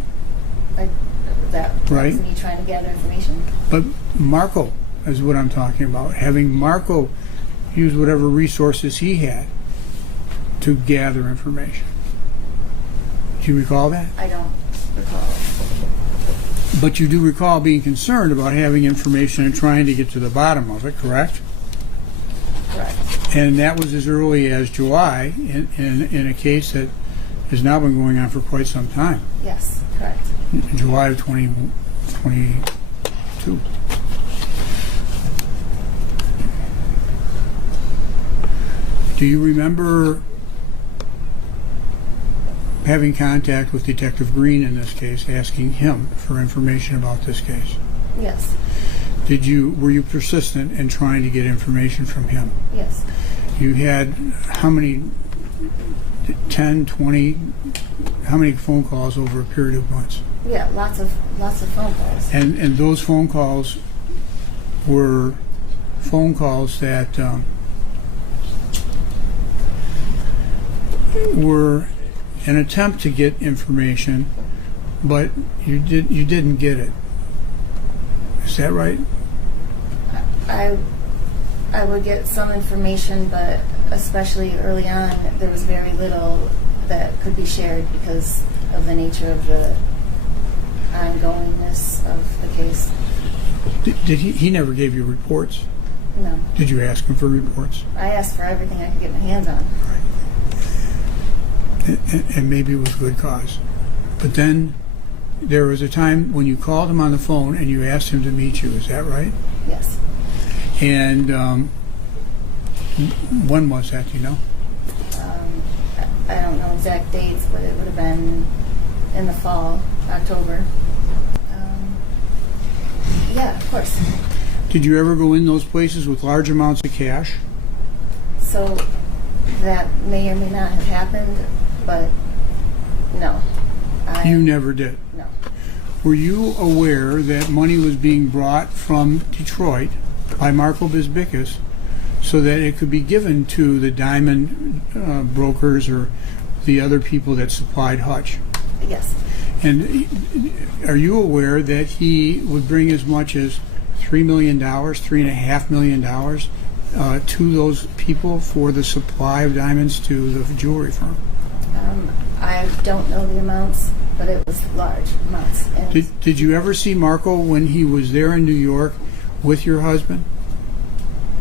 That Right. was me trying to gather information. But Marco is what I'm talking about. Having Marco use whatever resources he had to gather information. Do you recall that? I don't recall. But you do recall being concerned about having information and trying to get to the bottom of it, correct? Correct. And that was as early as July in a case that has now been going on for quite some time. Yes, correct. July of 2022. Do you remember having contact with Detective Green in this case, asking him for information about this case? Yes. Were you persistent in trying to get information from him? Yes. You had how many, 10, 20, how many phone calls over a period of months? Yeah, lots of phone calls. And those phone calls were phone calls that were an attempt to get information but you didn't get it. Is that right? I would get some information, but especially early on, there was very little that could be shared because of the nature of the ongoingness of the case. Did he never gave you reports? No. Did you ask him for reports? I asked for everything I could get my hands on. And maybe it was good cause. But then there was a time when you called him on the phone and you asked him to meet you. Is that right? Yes. And when was that, do you know? I don't know exact dates, but it would have been in the fall, October. Yeah, of course. Did you ever go in those places with large amounts of cash? So that may or may not have happened, but no. You never did. No. Were you aware that money was being brought from Detroit by Marco Bisbikis so that it could be given to the diamond brokers or the other people that supplied Hutch? Yes. And are you aware that he would bring as much as $3 million, $3.5 million to those people for the supply of diamonds to the jewelry firm? I don't know the amounts, but it was large amounts. Did you ever see Marco when he was there in New York with your husband?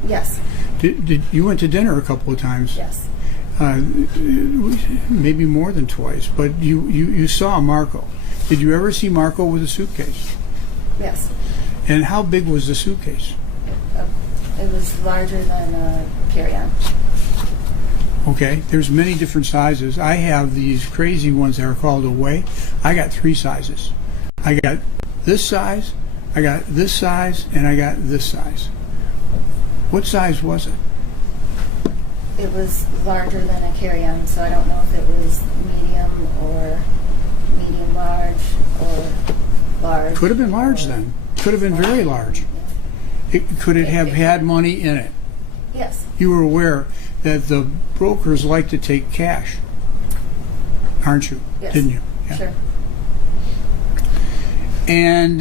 Yes. Did you went to dinner a couple of times? Yes. Maybe more than twice, but you saw Marco. Did you ever see Marco with a suitcase? Yes. And how big was the suitcase? It was larger than a carry-on. Okay, there's many different sizes. I have these crazy ones that are called away. I got 3 sizes. I got this size, I got this size, and I got this size. What size was it? It was larger than a carry-on, so I don't know if it was medium or medium large or large. Could have been large then. Could have been very large. Could it have had money in it? Yes. You were aware that the brokers like to take cash, aren't you? Yes. Didn't you? Yeah. Sure. And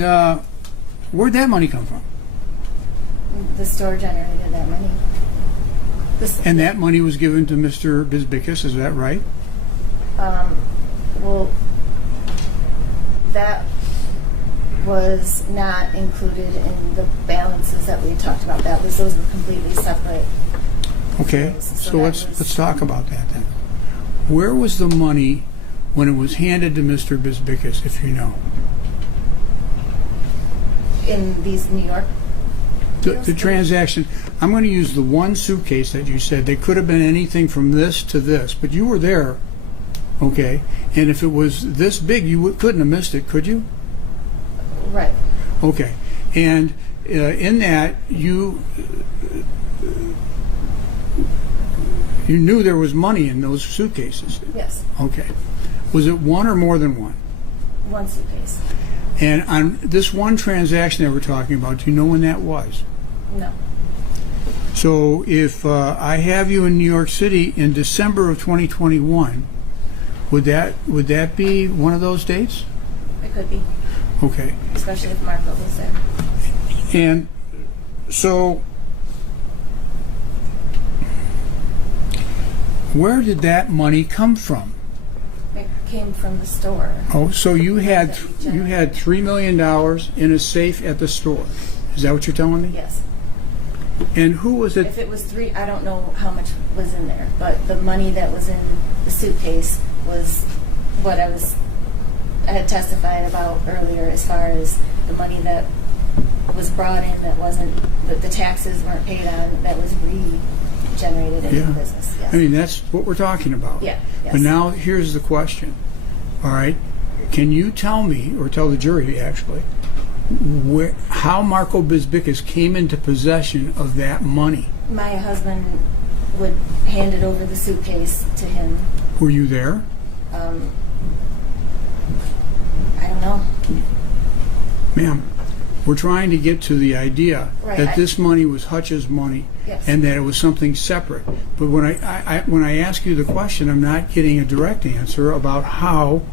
where'd that money come from? The store generated that money. And that money was given to Mr. Bisbikis, is that right? Well, that was not included in the balances that we talked about. Those were completely separate. Okay, so let's talk about that then. Where was the money when it was handed to Mr. Bisbikis, if you know? In these New York The transaction, I'm going to use the one suitcase that you said. They could have been anything from this to this, but you were there, okay? And if it was this big, you couldn't have missed it, could you? Right. Okay. And in that, you knew there was money in those suitcases? Yes. Okay. Was it one or more than one? One suitcase. And on this one transaction that we're talking about, do you know when that was? No. So if I have you in New York City in December of 2021, would that be one of those dates? It could be. Okay. Especially if Marco was there. And so where did that money come from? It came from the store. Oh, so you had $3 million in a safe at the store. Is that what you're telling me? Yes. And who was it? If it was 3, I don't know how much was in there, but the money that was in the suitcase was what I had testified about earlier, as far as the money that was brought in that wasn't, that the taxes weren't paid on, that was regenerated in the business. Yes. I mean, that's what we're talking about. Yeah. Yes. But now here's the question. All right, can you tell me, or tell the jury actually, how Marco Bisbikis came into possession of that money? My husband would hand it over the suitcase to him. Were you there? I don't know. Ma'am, we're trying to get to the idea that this money was Hutch's money. Yes. And that it was something separate. But when I ask you the question, I'm not getting a direct answer about how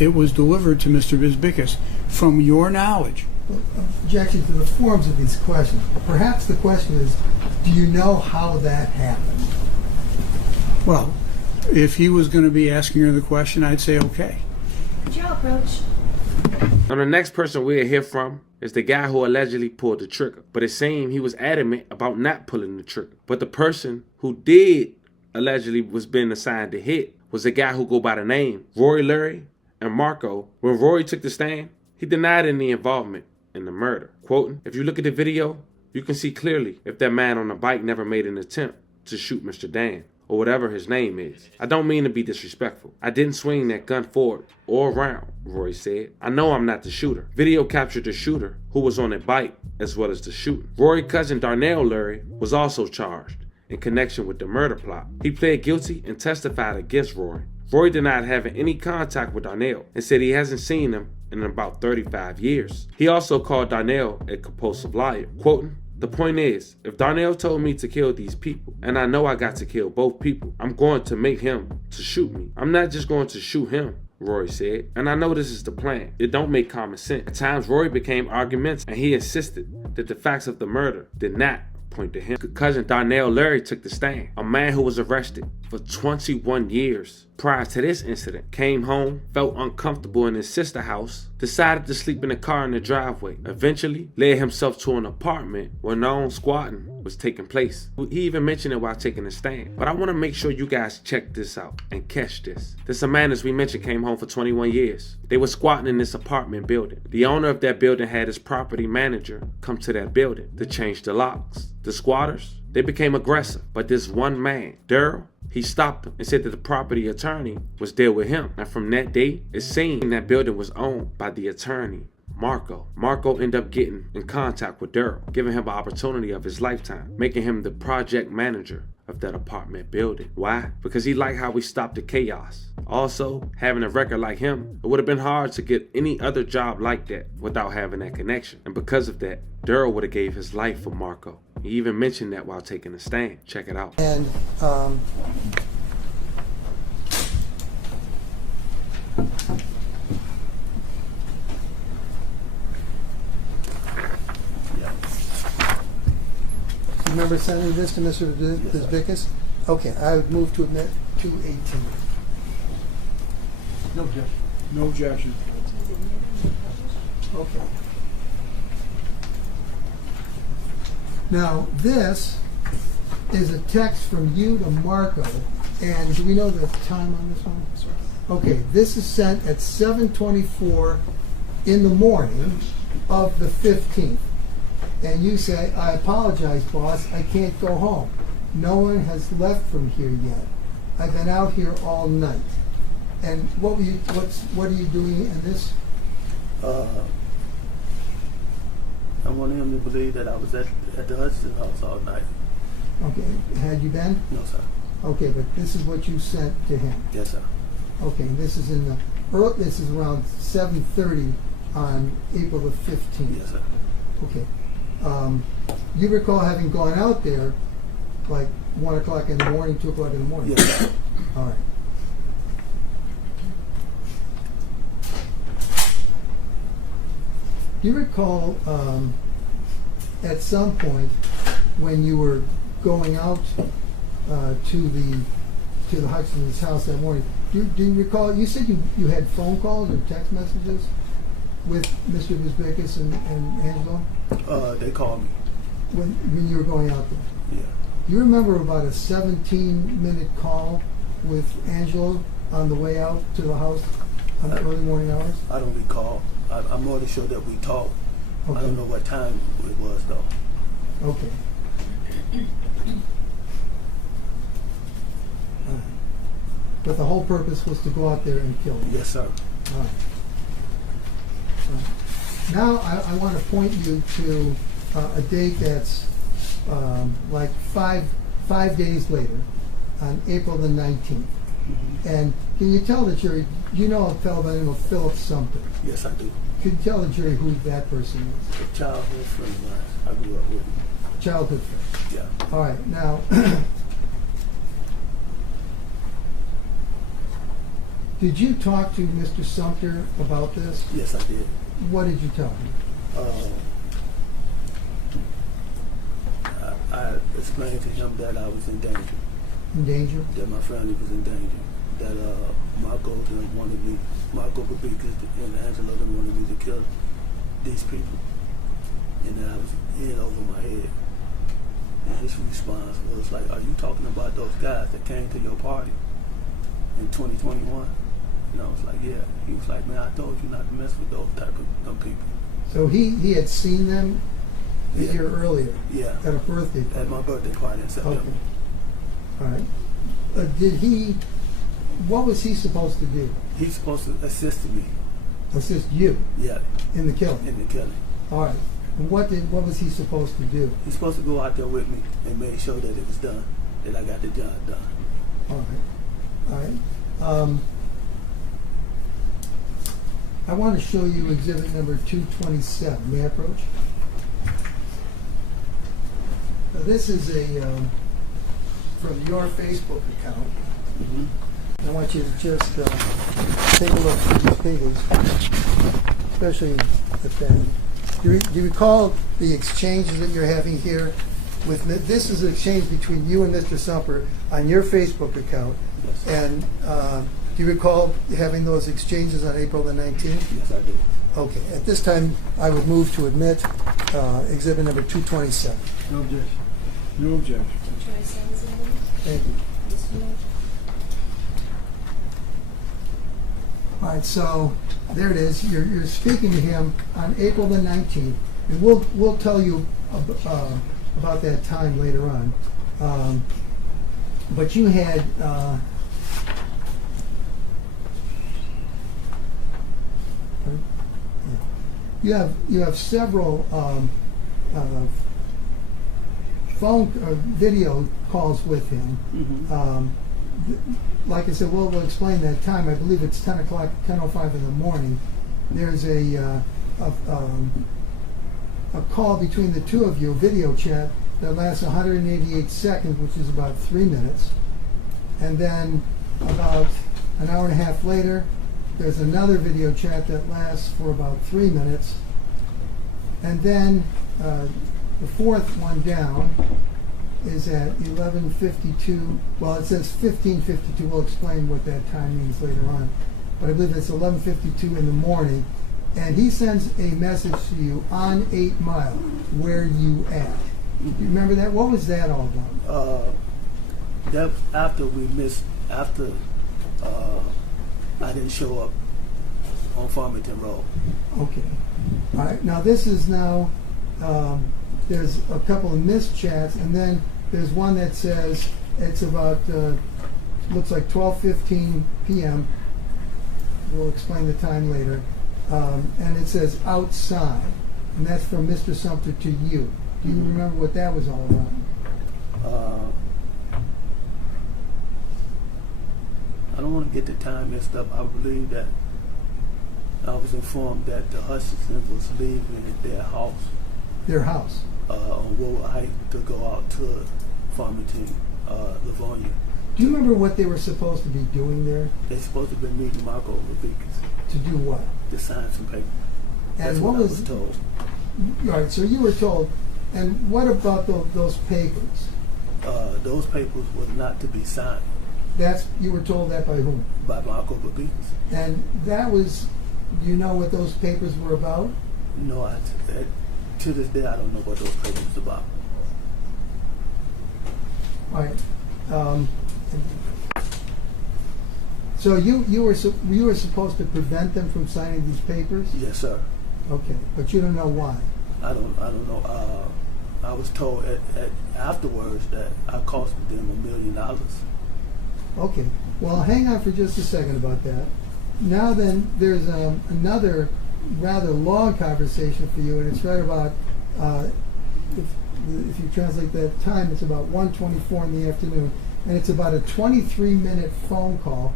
it was delivered to Mr. Bisbikis. From your knowledge, Objection to the forms of these questions. Perhaps the question is, do you know how that happened? well, if he was going to be asking her the question, I'd say okay. Could you approach? Now, the next person we'll hear from is the guy who allegedly pulled the trigger. But it seemed he was adamant about not pulling the trigger. But the person who did allegedly was being assigned to hit was a guy who go by the name Roy, Larry, and Marco. When Roy took the stand, he denied any involvement in the murder. Quoting, "If you look at the video, you can see clearly if that man on the bike never made an attempt to shoot Mr. Dan, or whatever his name is. I don't mean to be disrespectful. I didn't swing that gun forward or around," Roy said. "I know I'm not the shooter." Video captured the shooter, who was on that bike, as well as the shooting. Roy's cousin Darnell Larry was also charged in connection with the murder plot. He pled guilty and testified against Roy. Roy denied having any contact with Darnell and said he hasn't seen him in about 35 years. He also called Darnell a compulsive liar, quoting, "The point is, if Darnell told me to kill these people, and I know I got to kill both people, I'm going to make him to shoot me. I'm not just going to shoot him," Roy said. "And I know this is the plan. It don't make common sense." At times, Roy became argumentative, and he insisted that the facts of the murder did not point to him. Cousin Darnell Larry took the stand. A man who was arrested for 21 years prior to this incident came home, felt uncomfortable in his sister's house, decided to sleep in a car in the driveway, eventually led himself to an apartment where known squatting was taking place. He even mentioned it while taking a stand. But I want to make sure you guys check this out and catch this. This man, as we mentioned, came home for 21 years. They were squatting in this apartment building. The owner of that building had his property manager come to that building to change the locks. The squatters, they became aggressive, but this one man, Daryl, he stopped them and said that the property attorney was there with him. And from that day, it seemed that building was owned by the attorney, Marco. Marco ended up getting in contact with Daryl, giving him an opportunity of his lifetime, making him the project manager of that apartment building. Why? Because he liked how we stopped the chaos. Also, having a record like him, it would have been hard to get any other job like that without having that connection. And because of that, Daryl would have gave his life for Marco. He even mentioned that while taking a stand. Check it out. And you remember sending this to Mr. Bisbikis? Okay, I would move to admit 218. No objection. No objection. Okay. Now, this is a text from you to Marco, and do we know the time on this one? Okay, this is sent at 7:24 in the morning of the 15th. And you say, "I apologize, boss, I can't go home. No one has left from here yet. I've been out here all night." And what are you doing in this? I want him to believe that I was at the Hutchinson house all night. Okay, had you been? No, sir. Okay, but this is what you sent to him. Yes, sir. Okay, this is this is around 7:30 on April the 15th. Yes, sir. Okay. You recall having gone out there like 1 o'clock in the morning, 2 o'clock in the morning? Yes, sir. All right. Do you recall at some point when you were going out to the Hutchinson's house that morning, do you recall, you said you had phone calls or text messages with Mr. Bisbikis and Angelo? They called me. When you were going out there? Yeah. Do you remember about a 17-minute call with Angelo on the way out to the house on the early morning hours? I don't recall. I'm more than sure that we talked. Okay. I don't know what time it was, though. Okay. All right. But the whole purpose was to go out there and kill him? Yes, sir. All right. Now I want to point you to a date that's like five days later, on April the 19th. Mm-hmm. And can you tell the jury, you know a fellow by the name of Philip Sumter? Yes, I do. Can you tell the jury who that person is? A childhood friend of mine. I grew up with him. Childhood friend. Yeah. All right. Now, Did you talk to Mr. Sumter about this? Yes, I did. What did you tell him? I explained to him that I was in danger, In danger? that my family was in danger, that Marco Bisbikis and Angela didn't wanted me to kill these people, and that I was in over my head. And his response was like, "Are you talking about those guys that came to your party in 2021?" And I was like, "Yeah." He was like, "Man, I told you not to mess with those type of them people." So he had seen them a Yeah. year earlier Yeah, at a birthday party. at my birthday party in September. Okay. All right. What was he supposed to do? He's supposed to assist me, Assist you yeah, in the killing? in the killing. All right. And what was he supposed to do? He's supposed to go out there with me and make sure that it was done, that I got the job done. All right. All right. I want to show you exhibit number 227. May I approach? Now, this is from your Facebook account. I want you to just take a look at these pages, especially at that. Do you recall the exchanges that you're having here? This is an exchange between you and Mr. Sumter on your Facebook account. Yes. And do you recall having those exchanges on April the 19th? Yes, I do. Okay. At this time, I would move to admit exhibit number 227. No objection. No objection. Thank you. All right, so there it is. You're speaking to him on April the 19th, and we'll tell you about that time later on. But you had you have several phone or video calls with him. Like I said, we'll explain that time. I believe it's 10 o'clock, 10:05 in the morning. There's a call between the two of you, a video chat that lasts 188 seconds, which is about 3 minutes. And then about an hour and a half later, there's another video chat that lasts for about 3 minutes. And then the fourth one down is at 11:52. Well, it says 15:52. We'll explain what that time means later on. But I believe it's 11:52 in the morning. And he sends a message to you on 8 Mile, where you at. You remember that? What was that all about? That after I didn't show up on Farmington Road. Okay. All right. Now this is now, there's a couple of missed chats, and then there's one that says it's about, looks like 12:15 p.m. We'll explain the time later. And it says outside, and that's from Mr. Sumter to you. Do you remember what that was all about? I don't want to get the time mixed up. I believe that I was informed that the Hutchinson was leaving their house Their house. on Woodward Heights to go out to Farmington, Livonia. Do you remember what they were supposed to be doing there? They're supposed to be meeting Marco Bisbikis To do what? to sign some paper. That's And what what I was was told. All right, so you were told. And what about those papers? Those papers was not to be signed You were told that by whom? by Marco Bisbikis. And that was, do you know what those papers were about? No, to this day I don't know what those papers was about. All right. So you were supposed to prevent them from signing these papers? Yes, sir. Okay, but you don't know why. I don't know. I was told afterwards that I costed them $1 million. Okay. Well, hang on for just a second about that. Now then, there's another rather long conversation for you, and it's right about, if you translate that time, it's about 1:24 in the afternoon, and it's about a 23-minute phone call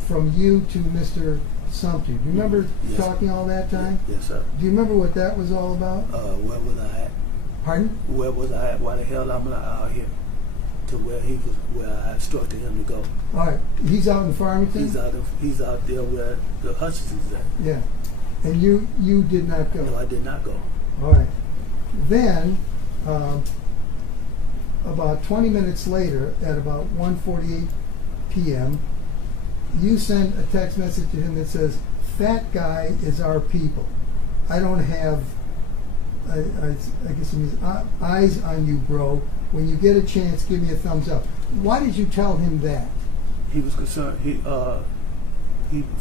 from you to Mr. Sumter. Do you remember Yes. talking all that time? Yes, sir. Do you remember what that was all about? Where was I at? Pardon? Where was I at? Why the hell I'm not out here? to where I instructed him to go. All right. He's out in Farmington? He's out there where the Hutchinson's at. Yeah. And you did not go? No, I did not go. All right. Then, about 20 minutes later, at about 1:48 p.m., you send a text message to him that says, "Fat guy is our people. I don't have, I guess it means eyes on you, bro. When you get a chance, give me a thumbs up." Why did you tell him that? He was concerned. He was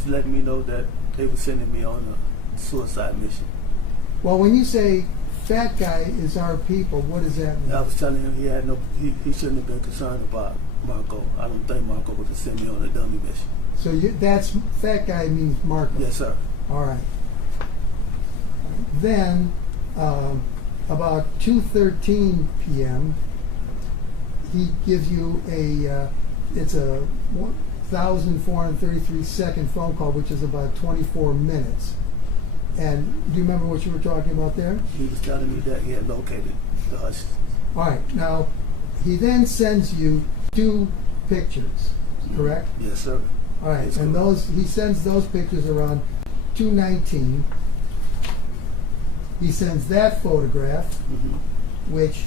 letting me know that they were sending me on a suicide mission. Well, when you say "fat guy is our people," what does that mean? I was telling him he shouldn't have been concerned about Marco. I don't think Marco would have sent me on a dummy mission. So that's fat guy means Marco. Yes, sir. All right. Then, about 2:13 p.m., he gives you it's a 1,433 second phone call, which is about 24 minutes. And do you remember what you were talking about there? He was telling me that he had located the Hutchinson. All right. Now, he then sends you 2 pictures, correct? Yes, sir. All right. Yes, And correct. he sends those pictures around 2:19. He sends that photograph, which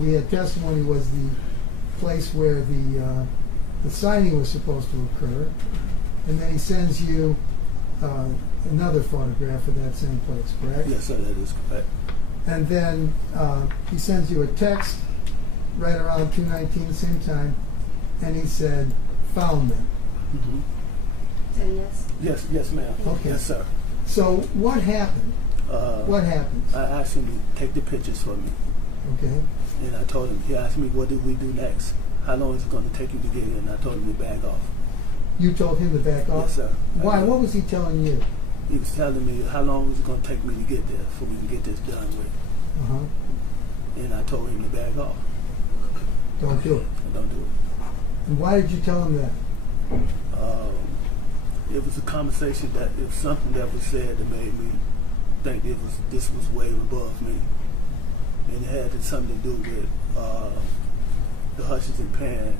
we had testimony was the place where the signing was supposed to occur, and then he sends you another photograph of that same place, correct? Yes, sir. That is correct. And then he sends you a text right around 2:19, same time, and he said, "Found them." So yes? Yes, ma'am. Okay. Yes, sir. So what happened? What happens? I asked him to take the pictures for me, Okay. and I told him. He asked me, "What do we do next? How long is it going to take you to get here?" And I told him to back off. You told him to back off? Yes, sir. Why? What was he telling you? He was telling me how long is it going to take me to get there before we can get this done with. Uh-huh. And I told him to back off. Don't do it. I don't do it. And why did you tell him that? It was a conversation it was something that was said that made me think this was way above me. And it had something to do with the Hutchinson paying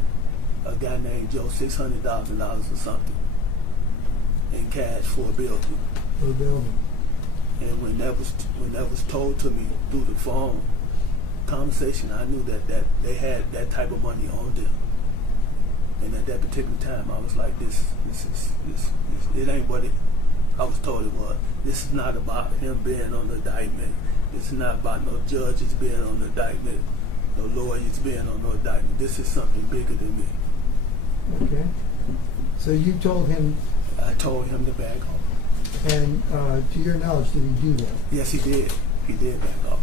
a guy named Joe $600,000 or something in cash for a building. For the building. And when that was told to me through the phone conversation, I knew that they had that type of money on them. And at that particular time, I was like, this it ain't what I was told it was. This is not about him being on the indictment. This is not about no judges being on the indictment, no lawyers being on the indictment. This is something bigger than me. Okay. So you told him, I told him to back off. and to your knowledge, did he do that? Yes, he did. He did back off.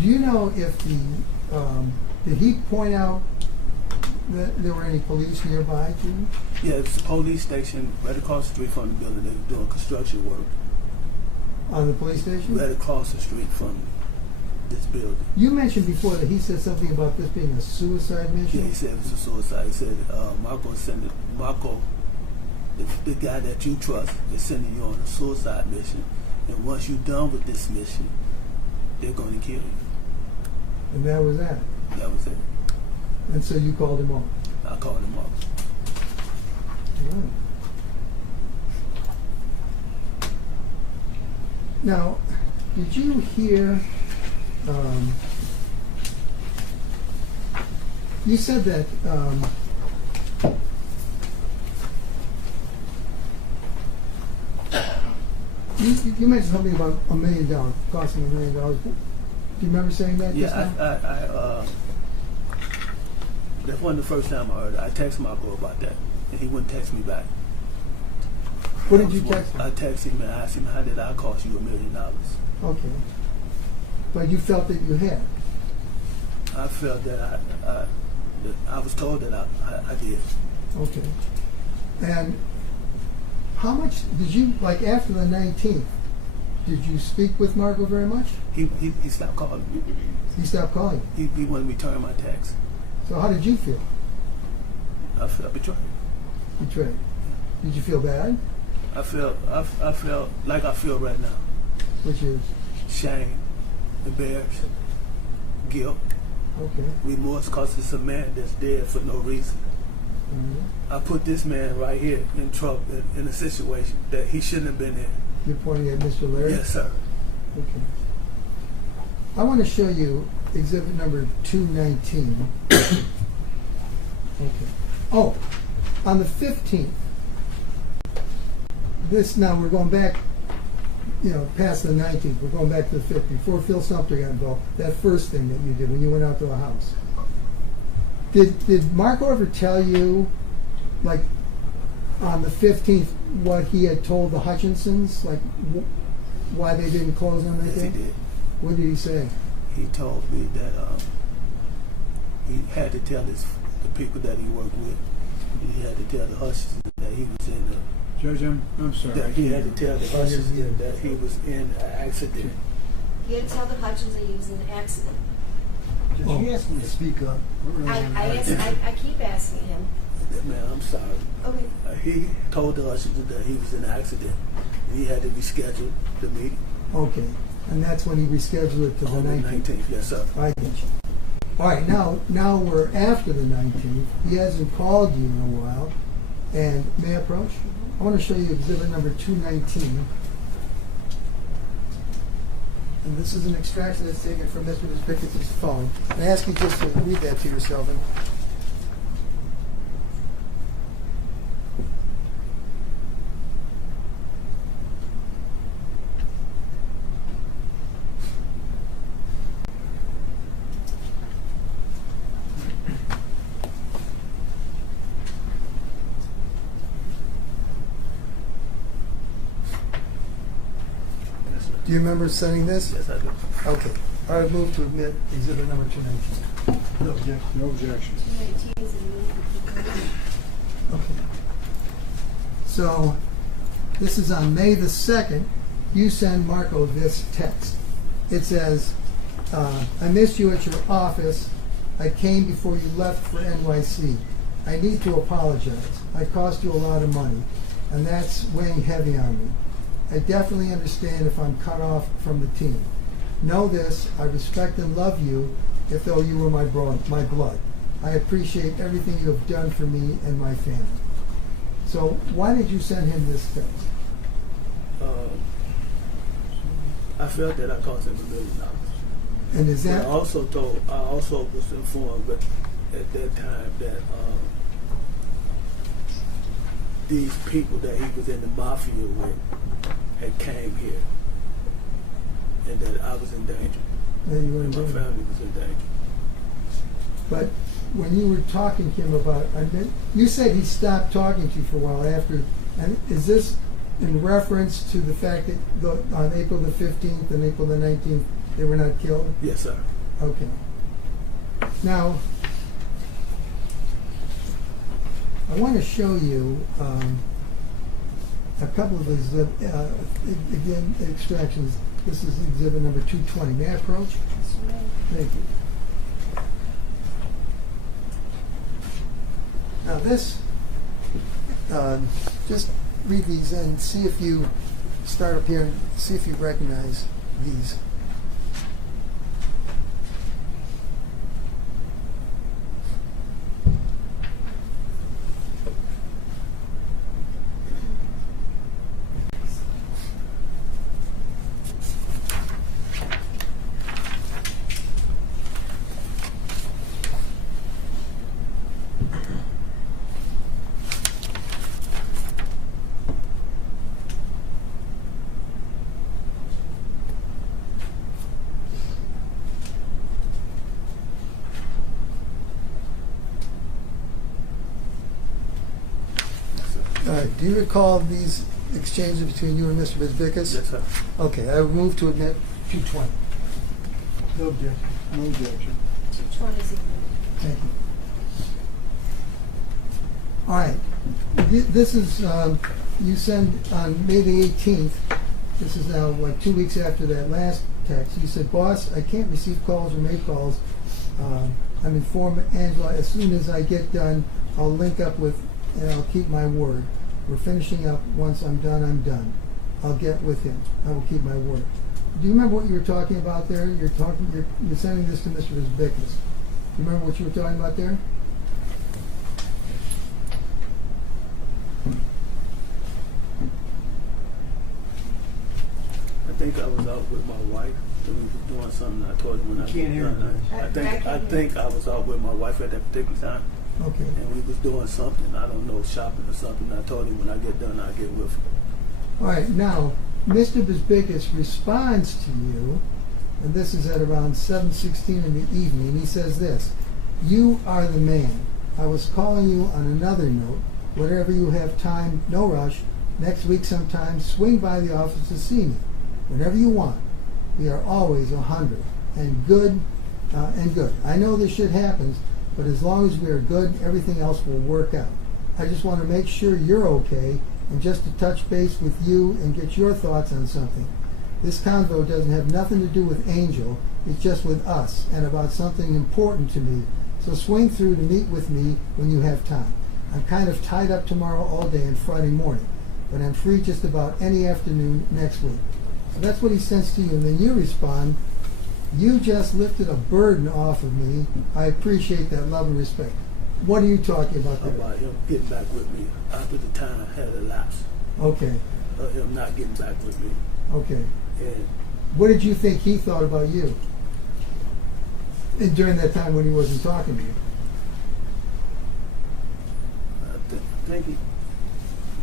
Do you know if did he point out that there were any police nearby to you? Yeah, it's a police station right across the street from the building. They were doing construction work On the police station? right across the street from this building. You mentioned before that he said something about this being a suicide mission? Yeah, he said it was a suicide. He said Marco, the guy that you trust, is sending you on a suicide mission. And once you're done with this mission, they're going to kill you. And that was that. That was it. And so you called him off. I called him up. All right. Now, did you hear, you said that you mentioned something about $1 million, costing $1 million. Do you remember saying that just now? Yeah, that wasn't the first time I heard it. I texted Marco about that, and he wouldn't text me back. What did you text him? I texted him and asked him, how did I cost you $1 million? Okay. But you felt that you had. I felt that I was told that I did. Okay. And how much did you, like after the 19th, did you speak with Marco very much? He stopped calling me. He stopped calling. He wouldn't return my text. So how did you feel? I felt betrayed. Betrayed. Did you feel bad? I felt like I feel right now. Which is, Shame, embarrassed, guilt. Okay. Remorse because it's a man that's dead for no reason. Mm-hmm. I put this man right here in trouble, in a situation that he shouldn't have been in. You're pointing at Mr. Larry? Yes, sir. Okay. I want to show you exhibit number 219. Okay. Oh, on the 15th, now we're going back, past the 19th. We're going back to the 15th. Before Phil Sumter got involved, that first thing that you did when you went out to a house. Did Marco ever tell you, like, on the 15th, what he had told the Hutchinsons, like, why they didn't close on that Yes, day? he did. What did he say? He told me that he had to tell the people that he worked with. He had to tell the Hutchinson that he was in Judge, I'm sorry. that he had to tell the Hutchinson that he was in an accident. He had to tell the Hutchins that he was in an accident. Oh. He asked me to speak up. I keep asking him. Man, I'm sorry. Okay. He told the Hutchinson that he was in an accident. And he had to reschedule the meeting Okay. And that's when he rescheduled it to the on the 19th. 19th. Yes, sir. I get you. All right, now we're after the 19th. He hasn't called you in a while. And may I approach? I want to show you exhibit number 219. And this is an extraction that's taken from Mr. Bisbikis' phone. I ask you just to read that to yourself. Yes, sir. Do you remember sending this? Yes, I do. Okay. I would move to admit exhibit number 219. No objection. No objection. 219 is immediately. Okay. So, this is on May the 2nd. You send Marco this text. It says, I missed you at your office. I came before you left for NYC. I need to apologize. I cost you a lot of money, and that's weighing heavy on me. I definitely understand if I'm cut off from the team. Know this, I respect and love you, if though you were my blood. I appreciate everything you have done for me and my family. So why did you send him this text? I felt that I cost him $1 million. And is But that I also was informed at that time that these people that he was in the mafia with had came here, and that I was in danger, that you were and my doing? family was in danger. But when you were talking to him about, you said he stopped talking to you for a while after. And is this in reference to the fact that on April the 15th and April the 19th they were not killed? Yes, sir. Okay. Now, I want to show you a couple of these, again, extractions. This is exhibit number 220. May I approach? Thank you. Now this, just read these and see if you start up here and see if you recognize these. Do you recall these exchanges between you and Mr. Bisbikis? Yes, sir. Okay, I would move to admit 220. No objection. No objection. 220 is immediately. Thank you. All right. This is, you send on May the 18th, this is now like 2 weeks after that last text, you said, boss, I can't receive calls or make calls. I'm informed Angela, as soon as I get done, I'll link up with, and I'll keep my word. We're finishing up. Once I'm done. I'll get with him. I will keep my word. Do you remember what you were talking about there? You're sending this to Mr. Bisbikis. You remember what you were talking about there? I think I was out with my wife and we were doing something. I told him when I Can't get hear done. him. I think I was out with my wife at that particular time, Okay. and we was doing something. I don't know, shopping or something. I told him when I get done, I'll get with him. All right, now, Mr. Bisbikis responds to you, and this is at around 7:16 in the evening. He says this: "You are the man. I was calling you on another note. Whatever you have time, no rush. Next week sometime, swing by the office to see me. Whenever you want. We are always 100 and good. I know this shit happens, but as long as we are good, everything else will work out. I just want to make sure you're okay, and just to touch base with you and get your thoughts on something. This convo doesn't have nothing to do with Angel. It's just with us and about something important to me. So swing through to meet with me when you have time. I'm kind of tied up tomorrow all day and Friday morning, but I'm free just about any afternoon next week." So that's what he sends to you, and then you respond, "You just lifted a burden off of me. I appreciate that love and respect." What are you talking about there? About him getting back with me after the time had elapsed. Okay, Him not getting back with me. okay. And What did you think he thought about you? And during that time when he wasn't talking to you? I think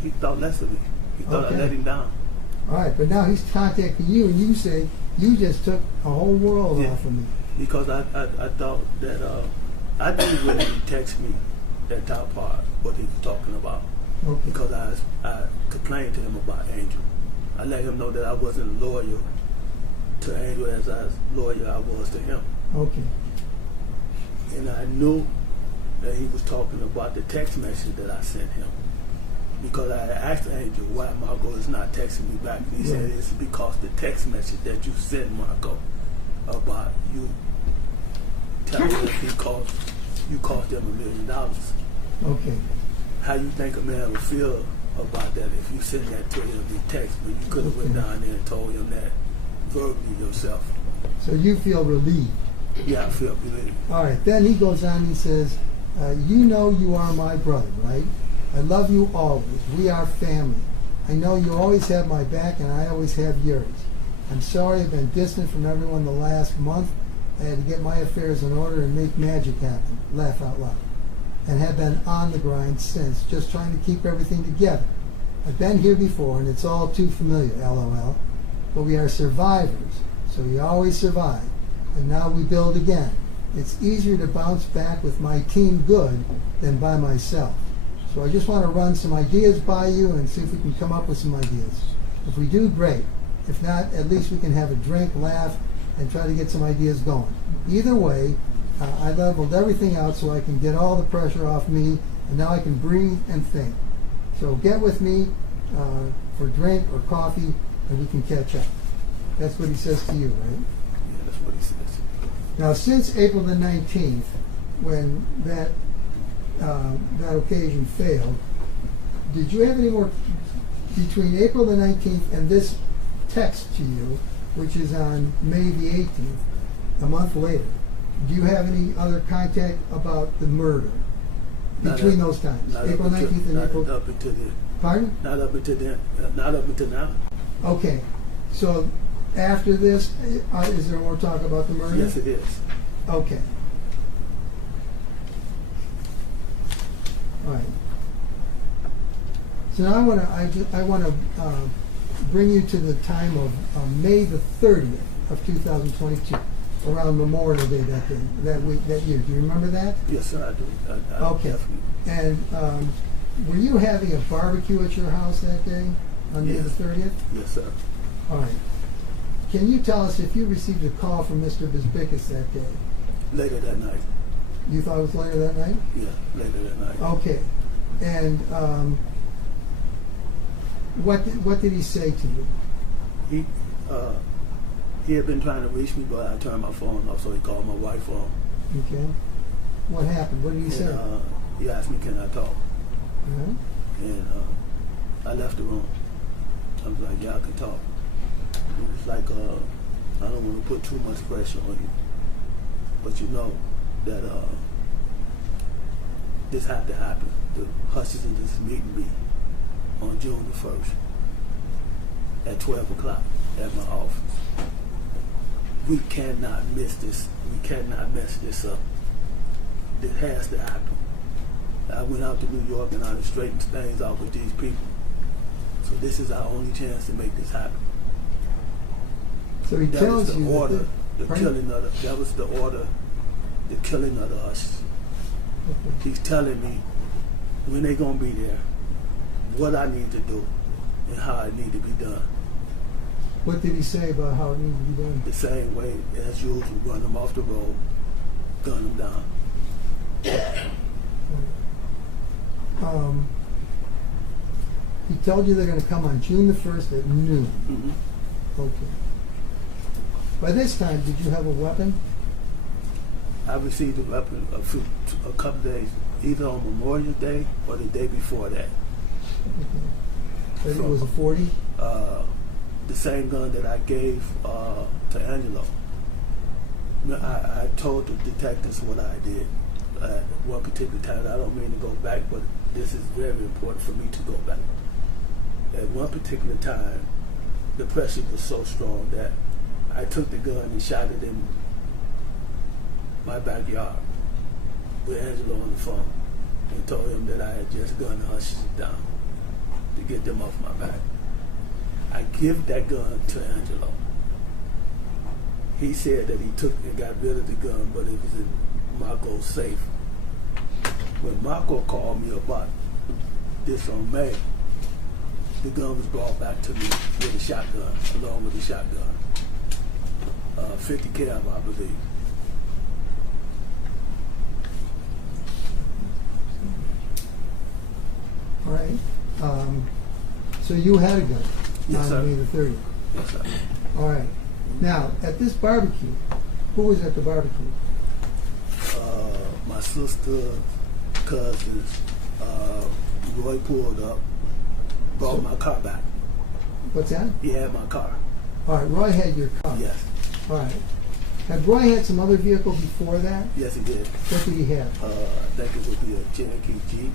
he thought less of me. He thought Okay. I let him down. All right, but now he's contacting you, and you say, "You just took a whole world Yeah. off of me." Because I thought that I didn't really text me that top part, what he was talking about. Okay. Because I complained to him about Angel. I let him know that I wasn't loyal to Angel as loyal I was to him. Okay. And I knew that he was talking about the text message that I sent him. Because I asked Angel why Marco is not texting me back. And he said Right. it's because the text message that you sent Marco about you telling him you cost him $1 million. Okay. How you think a man would feel about that if you sent that to him in text, but you could have went Okay. down there and told him that verbally yourself? So you feel relieved. Yeah, I feel relieved. All right. Then he goes on. He says, "You know you are my brother, right? I love you always. We are family. I know you always have my back, and I always have yours. I'm sorry I've been distant from everyone the last month. I had to get my affairs in order and make magic happen. Laugh out loud. And have been on the grind since, just trying to keep everything together. I've been here before, and it's all too familiar, LOL. But we are survivors, so we always survive. And now we build again. It's easier to bounce back with my team good than by myself. So I just want to run some ideas by you and see if we can come up with some ideas. If we do, great. If not, at least we can have a drink, laugh, and try to get some ideas going. Either way, I leveled everything out so I can get all the pressure off me, and now I can breathe and think. So get with me for a drink or coffee, and we can catch up." That's what he says to you, right? Yeah, that's what he says. Now, since April the 19th, when that occasion failed, did you have any more between April the 19th and this text to you, which is on May the 18th, a month later? Do you have any other contact about the murder between those times, April 19th and April? Not up until then. Pardon? Not up until then. Not up until now. Okay, so after this, is there more talk about the murder? Yes, it is. Okay. All right. So now I want to bring you to the time of May the 30th of 2022, around Memorial Day that year. Do you remember that? Yes, sir, I do. I Okay. definitely. And were you having a barbecue at your house that day on May Yes. the 30th? Yes, sir. All right. Can you tell us if you received a call from Mr. Bisbikis that day? Later that night. You thought it was later that night? Yeah, later that night. Okay. And what did he say to you? He had been trying to reach me, but I turned my phone off, so he called my wife phone. Okay. What happened? What did he say? And he asked me, "Can I talk?" Uh-huh. And I left the room. I was like, "Yeah, I can talk." It was like, I don't want to put too much pressure on you, but you know that this had to happen. The Hutchinson is meeting me on June the 1st at 12 o'clock at my office. We cannot miss this. We cannot mess this up. It has to happen. I went out to New York and I straightened things out with these people. So this is our only chance to make this happen. So he That tells was the you order, that the killing of the, that was the order, the killing of the Hutchinson. He's telling me when they gonna be there, what I need to do, and how it need to be done. What did he say about how it needs to be done? The same way as usual, run them off the road, gun them down. He told you they're going to come on June the 1st at noon. Mm-hmm. Okay. By this time, did you have a weapon? I received a weapon a couple days, either on Memorial Day or the day before that. But it was a 40? The same gun that I gave to Angelo. I told the detectives what I did at one particular time. I don't mean to go back, but this is very important for me to go back. At one particular time, the pressure was so strong that I took the gun and shot it in my backyard with Angelo on the phone and told him that I had just gunned Hutchinson down to get them off my back. I give that gun to Angelo. He said that he took and got rid of the gun, but it was in Marco's safe. When Marco called me about this on May, the gun was brought back to me with a shotgun, along with the shotgun. 50 cal, I believe. All right. So you had a gun Yes, on sir. May the 30th. Yes, sir. All right. Now, at this barbecue, who was at the barbecue? My sister, cousins, Roy pulled up, brought my car back. What's that? He had my car. All right. Roy had your car. Yes. All right. Had Roy had some other vehicle before that? Yes, he did. What did he have? I think it would be a Cherokee Jeep.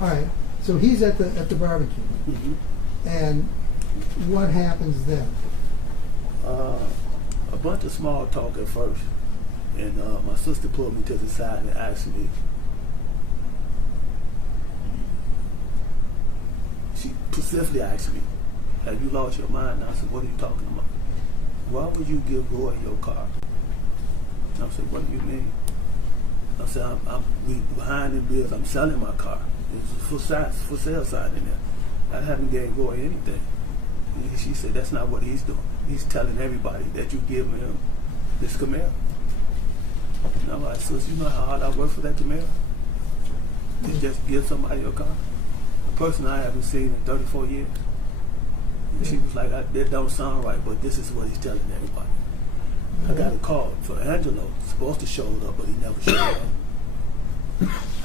All right. So he's at the barbecue, Mm-hmm. and what happens then? A bunch of small talk at first, and my sister pulled me to the side and asked me. She specifically asked me, "Have you lost your mind?" I said, "What are you talking about? Why would you give Roy your car?" I said, "What do you mean?" I said, we behind in bills. I'm selling my car. It's a for sale sign in there. I haven't gave Roy anything." And she said, "That's not what he's doing. He's telling everybody that you give him this Camaro." And I'm like, "Sis, you know how hard I work for that Camaro? To just give somebody a car? A person I haven't seen in 34 years." And she was like, "That don't sound right, but this is what he's telling everybody." I got a call for Angelo, supposed to show up, but he never showed up.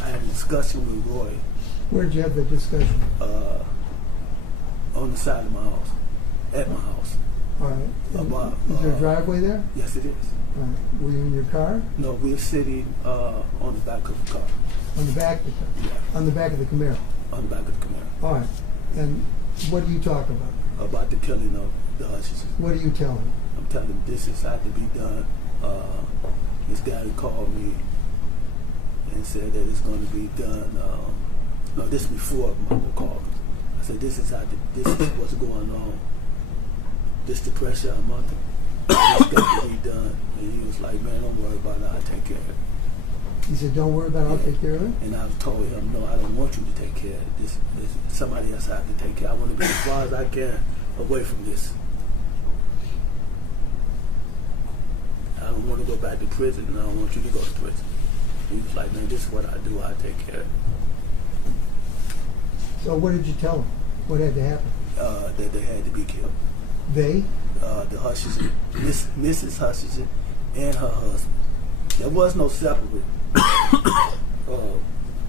I had a discussion with Roy Where'd you have the discussion? on the side of my house, at my house. All right. About, Is there a driveway there? Yes, it is. All right. Were you in your car? No, we're sitting on the back of the car. On the back of the car? Yeah, On the back of the Camaro? on the back of the Camaro. All right. And what do you talk about? About the killing of the Hutchinson. What do you tell him? I'm telling him this is had to be done. This guy called me and said that it's going to be done. No, this before Michael called. I said, this is what's going on. This the pressure I'm under. This got to be done. And he was like, "Man, don't worry about it. I'll take care of it." He said, "Don't worry about it. I'll take care of it." And I told him, "No, I don't want you to take care of it. This somebody else has to take care. I want to be as far as I can away from this. I don't want to go back to prison, and I don't want you to go to prison." He was like, "Man, this is what I do. I take care of it." So what did you tell him? What had to happen? That they had to be killed. They? The Hutchinson, Mrs. Hutchinson, and her husband. There was no separate.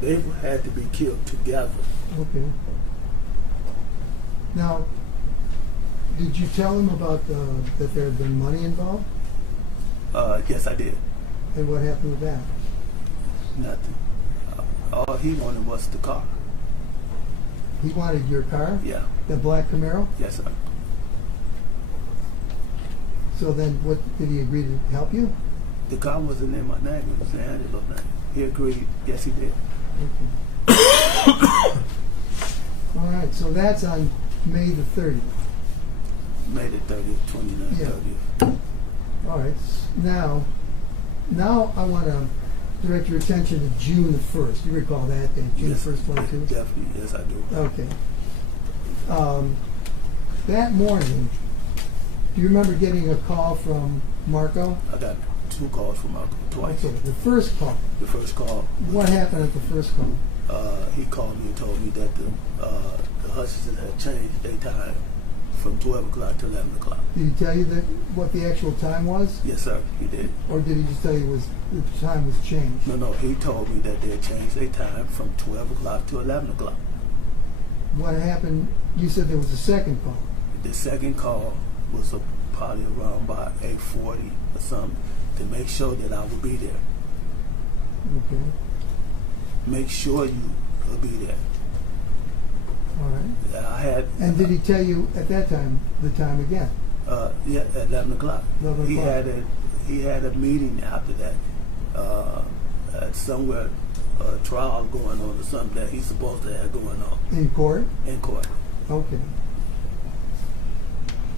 They had to be killed together. Okay. Now, Did you tell him about that there had been money involved? Yes, I did. And what happened with that? Nothing. All he wanted was the car. He wanted your car? Yeah. The black Camaro? Yes, sir. So then what, did he agree to help you? The car wasn't in my name. It was in Angelo's name. He agreed. Yes, he did. Okay. All right, so that's on May the 30th. May the 30th, 29th, Yeah. 30th. All right, now I want to direct your attention to June the 1st. You recall that day, June Yes, 1st, 22? Definitely. Yes, I do. Okay. That morning, do you remember getting a call from Marco? I got 2 calls from Marco twice. Okay, the first call. The first call, What happened at the first call? he called me and told me that the Hutchinson had changed their time from 12 o'clock to 11 o'clock. Did he tell you that what the actual time was? Yes, sir, he did. Or did he just tell you the time was changed? No, he told me that they had changed their time from 12 o'clock to 11 o'clock. What happened? You said there was a second call. The second call was probably around by 8:40 or something to make sure that I would be there. Okay. Make sure you will be there. All right. I had. And did he tell you at that time the time again? Yeah, at 11 o'clock. 11 He o'clock. he had a meeting after that at somewhere, a trial going on or something that he's supposed to have going on In court? in court. Okay.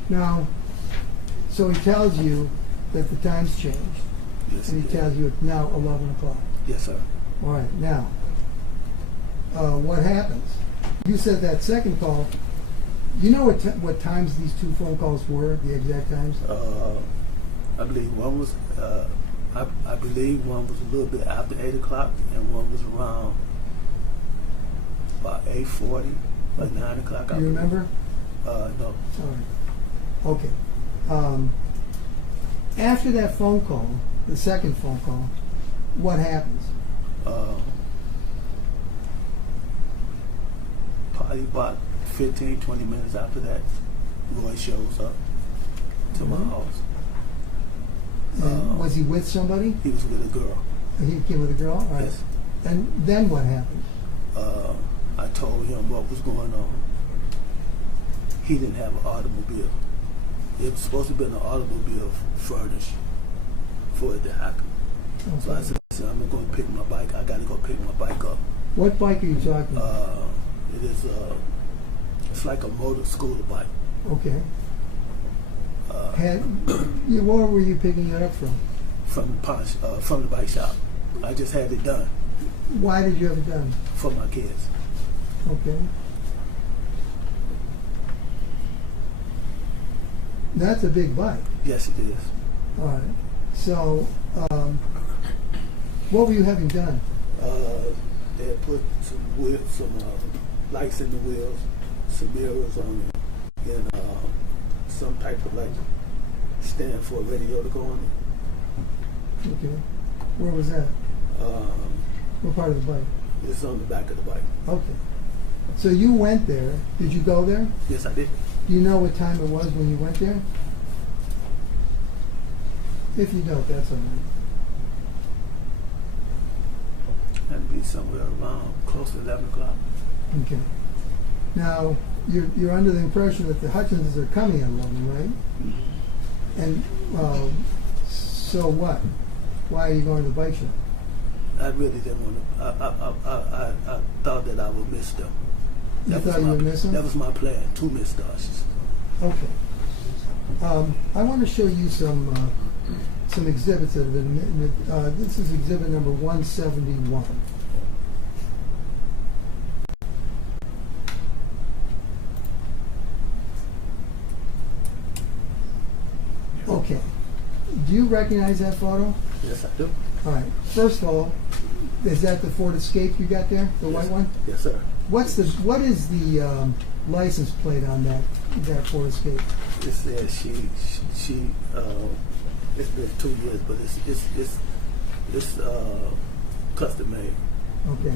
Now, so he tells you that the time's changed, Yes, and he did. tells you it's now 11 o'clock. Yes, sir. All right, now, what happens? You said that second call, you know what times these 2 phone calls were, the exact times? I believe one was. I believe one was a little bit after 8 o'clock, and one was around about 8:40, like 9 o'clock. Do you remember? No. All right. Okay. After that phone call, the second phone call, what happens? Probably about 15, 20 minutes after that, Roy shows up to my Mhm. house. And was he with somebody? He was with a girl. He came with a girl? All right. Yes. And then what happened? I told him what was going on. He didn't have an automobile. It was supposed to be an automobile furnished for it to happen. So I said, I'm going to pick my bike. I got to go pick my bike up. What bike are you talking about? It is it's like a motor scooter bike. Okay. Where were you picking it up from? From the bike shop. I just had it done Why did you have it done? for my kids. Okay. That's a big bike. Yes, it is. All right. So, what were you having done? They had put some lights in the wheels, some mirrors on it, and some type of like stand for a radio to go on it. Okay. Where was that? What part of the bike? It's on the back of the bike. Okay. So you went there. Did you go there? Yes, I did. Do you know what time it was when you went there? If you don't, that's all right. Had to be somewhere around close to 11 o'clock. Okay. Now, you're under the impression that the Hutchinsons are coming at 11, right? Mm-hmm. And so what? Why are you going to the bike shop? I really didn't want to. I thought that I would miss them. You thought you would miss them? That was my plan, to miss the Hutchinson. Okay. I want to show you some exhibits that have been. This is exhibit number 171. Okay. Do you recognize that photo? Yes, I do. All right. First of all, is that the Ford Escape you got there, the white one? Yes, sir. What is the license plate on that Ford Escape? It says she it's been 2 years, but it's custom made. Okay.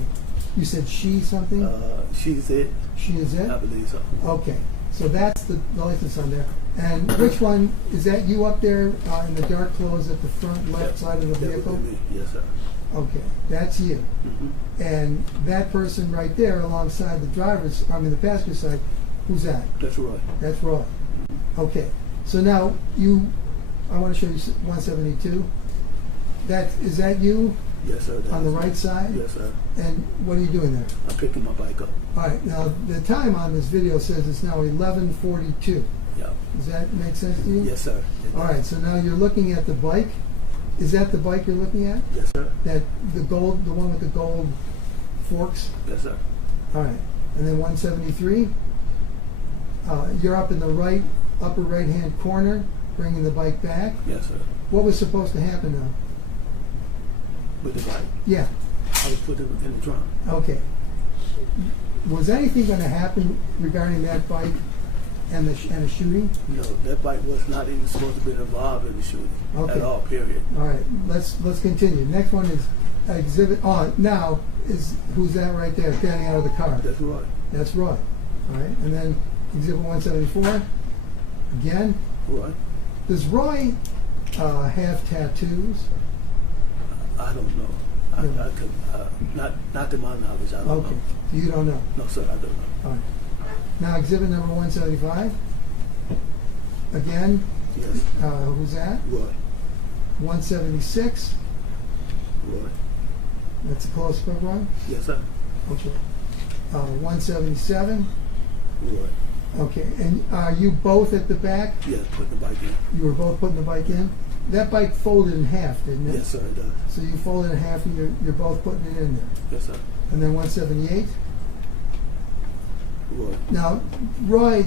You said she something? She's it. She is it? I believe so. Okay. So that's the license on there. And which one, is that you up there in the dark clothes at the front left side of the That would vehicle? be me. Yes, sir. Okay, that's you. Mm-hmm. And that person right there alongside the passenger side, who's that? That's right. That's Roy. Okay, so now I want to show you 172. Is that you Yes, sir. on the right side? Yes, sir. And what are you doing there? I'm picking my bike up. All right, now the time on this video says it's now 11:42. Yeah. Does that make sense to you? Yes, sir. It All does. right, so now you're looking at the bike. Is that the bike you're looking at? Yes, sir. The one with the gold forks? Yes, sir. All right, and then 173. You're up in the upper right-hand corner, bringing the bike back. Yes, sir. What was supposed to happen now? With the bike, Yeah, I was put in the trunk. okay. Was anything going to happen regarding that bike and the shooting? No, that bike was not even supposed to be involved in the shooting Okay. at all. Period. All right, let's continue. Next one is exhibit. Now who's that right there getting out of the car? That's right. That's Roy. All right, and then exhibit 174. Again, Right. does Roy have tattoos? I don't know. I could not to my knowledge. I don't Okay, know. you don't know. No, sir. I don't know. All right. Now exhibit number 175. Again, Yes. who's that? Roy. 176. Roy. That's a close up, Roy. Yes, sir. Okay. 177. Roy. Okay, and are you both at the back? Yeah, put the bike in. You were both putting the bike in? That bike folded in half, didn't it? Yes, sir. It does. So you folded it in half and you're both putting it in there. Yes, sir. And then 178. Roy. Now,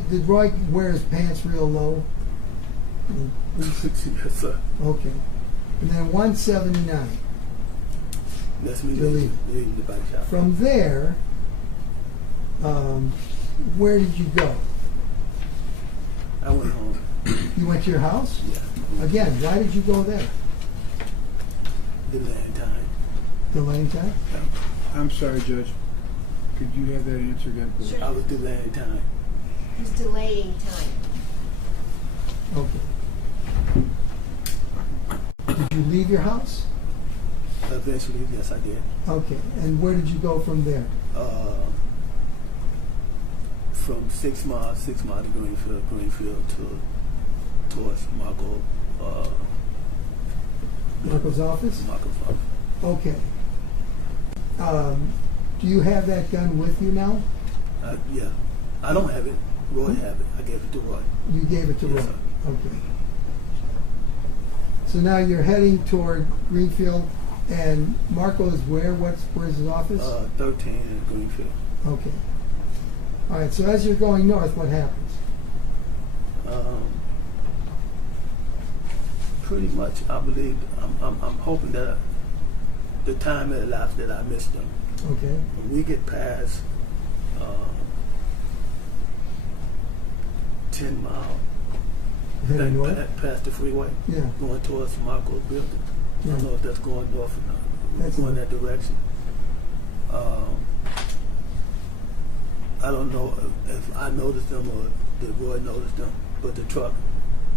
did Roy wear his pants real low? Yes, sir. Okay. And then 179. That's me Delete. leaving the bike shop. From there, where did you go? I went home. You went to your house? Yeah. Again, why did you go there? The land time. Delaying time? I'm sorry, Judge. Could you have that answer again, please? Sure. I was delaying time. It was delaying time. Okay. Did you leave your house? Eventually, yes, I did. Okay. And where did you go from there? From 6 miles to Greenfield towards Marco's office? Marco's office. Okay. Do you have that gun with you now? Yeah. I don't have it. Roy have it. I gave it to Roy. You gave it to Yes, Roy. sir. Okay. So now you're heading toward Greenfield, and Marco's where? Where's his office? 13 in Greenfield. Okay. All right. So as you're going north, what happens? Pretty much, I believe. I'm hoping that the time that elapsed that I missed them. Okay. When we get past 10 miles, Heading north. past the freeway, Yeah. going towards Marco's building. I Yeah. don't know if that's going north or not. That's Going north. that direction. I don't know if I noticed them or did Roy notice them, but the truck,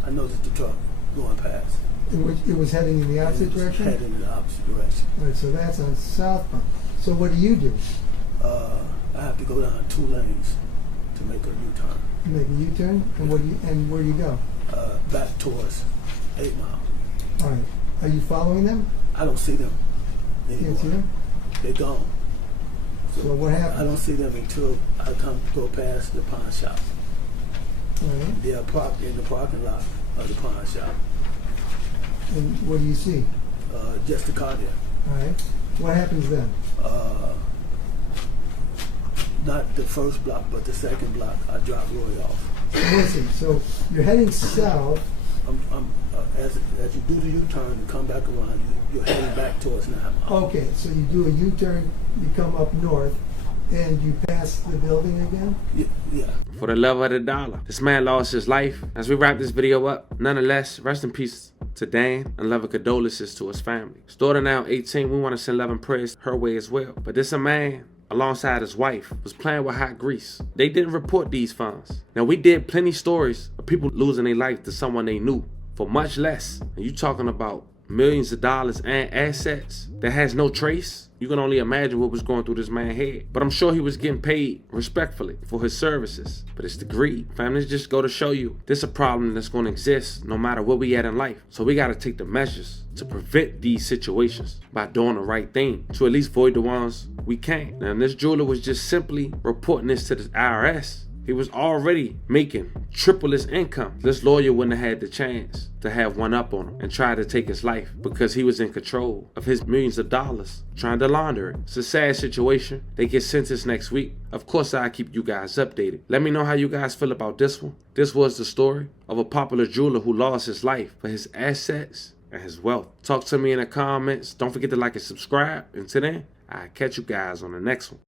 I noticed the truck going past. In which it was heading in the opposite And it was direction. heading in the opposite direction. All right. So that's on southbound. So what do? I have to go down 2 lanes to make a U-turn. You make a U-turn, and where do you go? Back towards 8 Mile. All right. Are you following them? I don't see them You anymore. can't see them. They're gone. So what happened? I don't see them until I go past the pawn shop. All right. They are parked in the parking lot of the pawn shop. And what do you see? Just the car there. All right. What happens then? Not the first block, but the second block. I drop Roy off. Listen. So you're heading south. As you do the U-turn and come back around, you're heading back towards 9 Mile. Okay. So you do a U-turn. You come up north, and you pass the building again. Yeah. For the love of the dollar. This man lost his life. As we wrap this video up, nonetheless, rest in peace to Dan and love and condolences to his family. His daughter now 18, we want to send love and prayers her way as well. But this a man alongside his wife, was playing with hot grease. They didn't report these funds. Now, we did plenty stories of people losing their life to someone they knew for much less. And you talking about millions of dollars and assets that has no trace? You can only imagine what was going through this man's head. But I'm sure he was getting paid respectfully for his services. But it's the greed. Families just go to show you this is a problem that's going to exist no matter where we at in life. So we got to take the measures to prevent these situations by doing the right thing to at least avoid the ones we can. Now, this jeweler was just simply reporting this to the IRS. He was already making triple his income. This lawyer wouldn't have had the chance to have one up on him and try to take his life because he was in control of his millions of dollars trying to launder it. It's a sad situation. They get sentenced next week. Of course, I'll keep you guys updated. Let me know how you guys feel about this one. This was the story of a popular jeweler who lost his life for his assets and his wealth. Talk to me in the comments. Don't forget to like and subscribe. Until then, I'll catch you guys on the next one.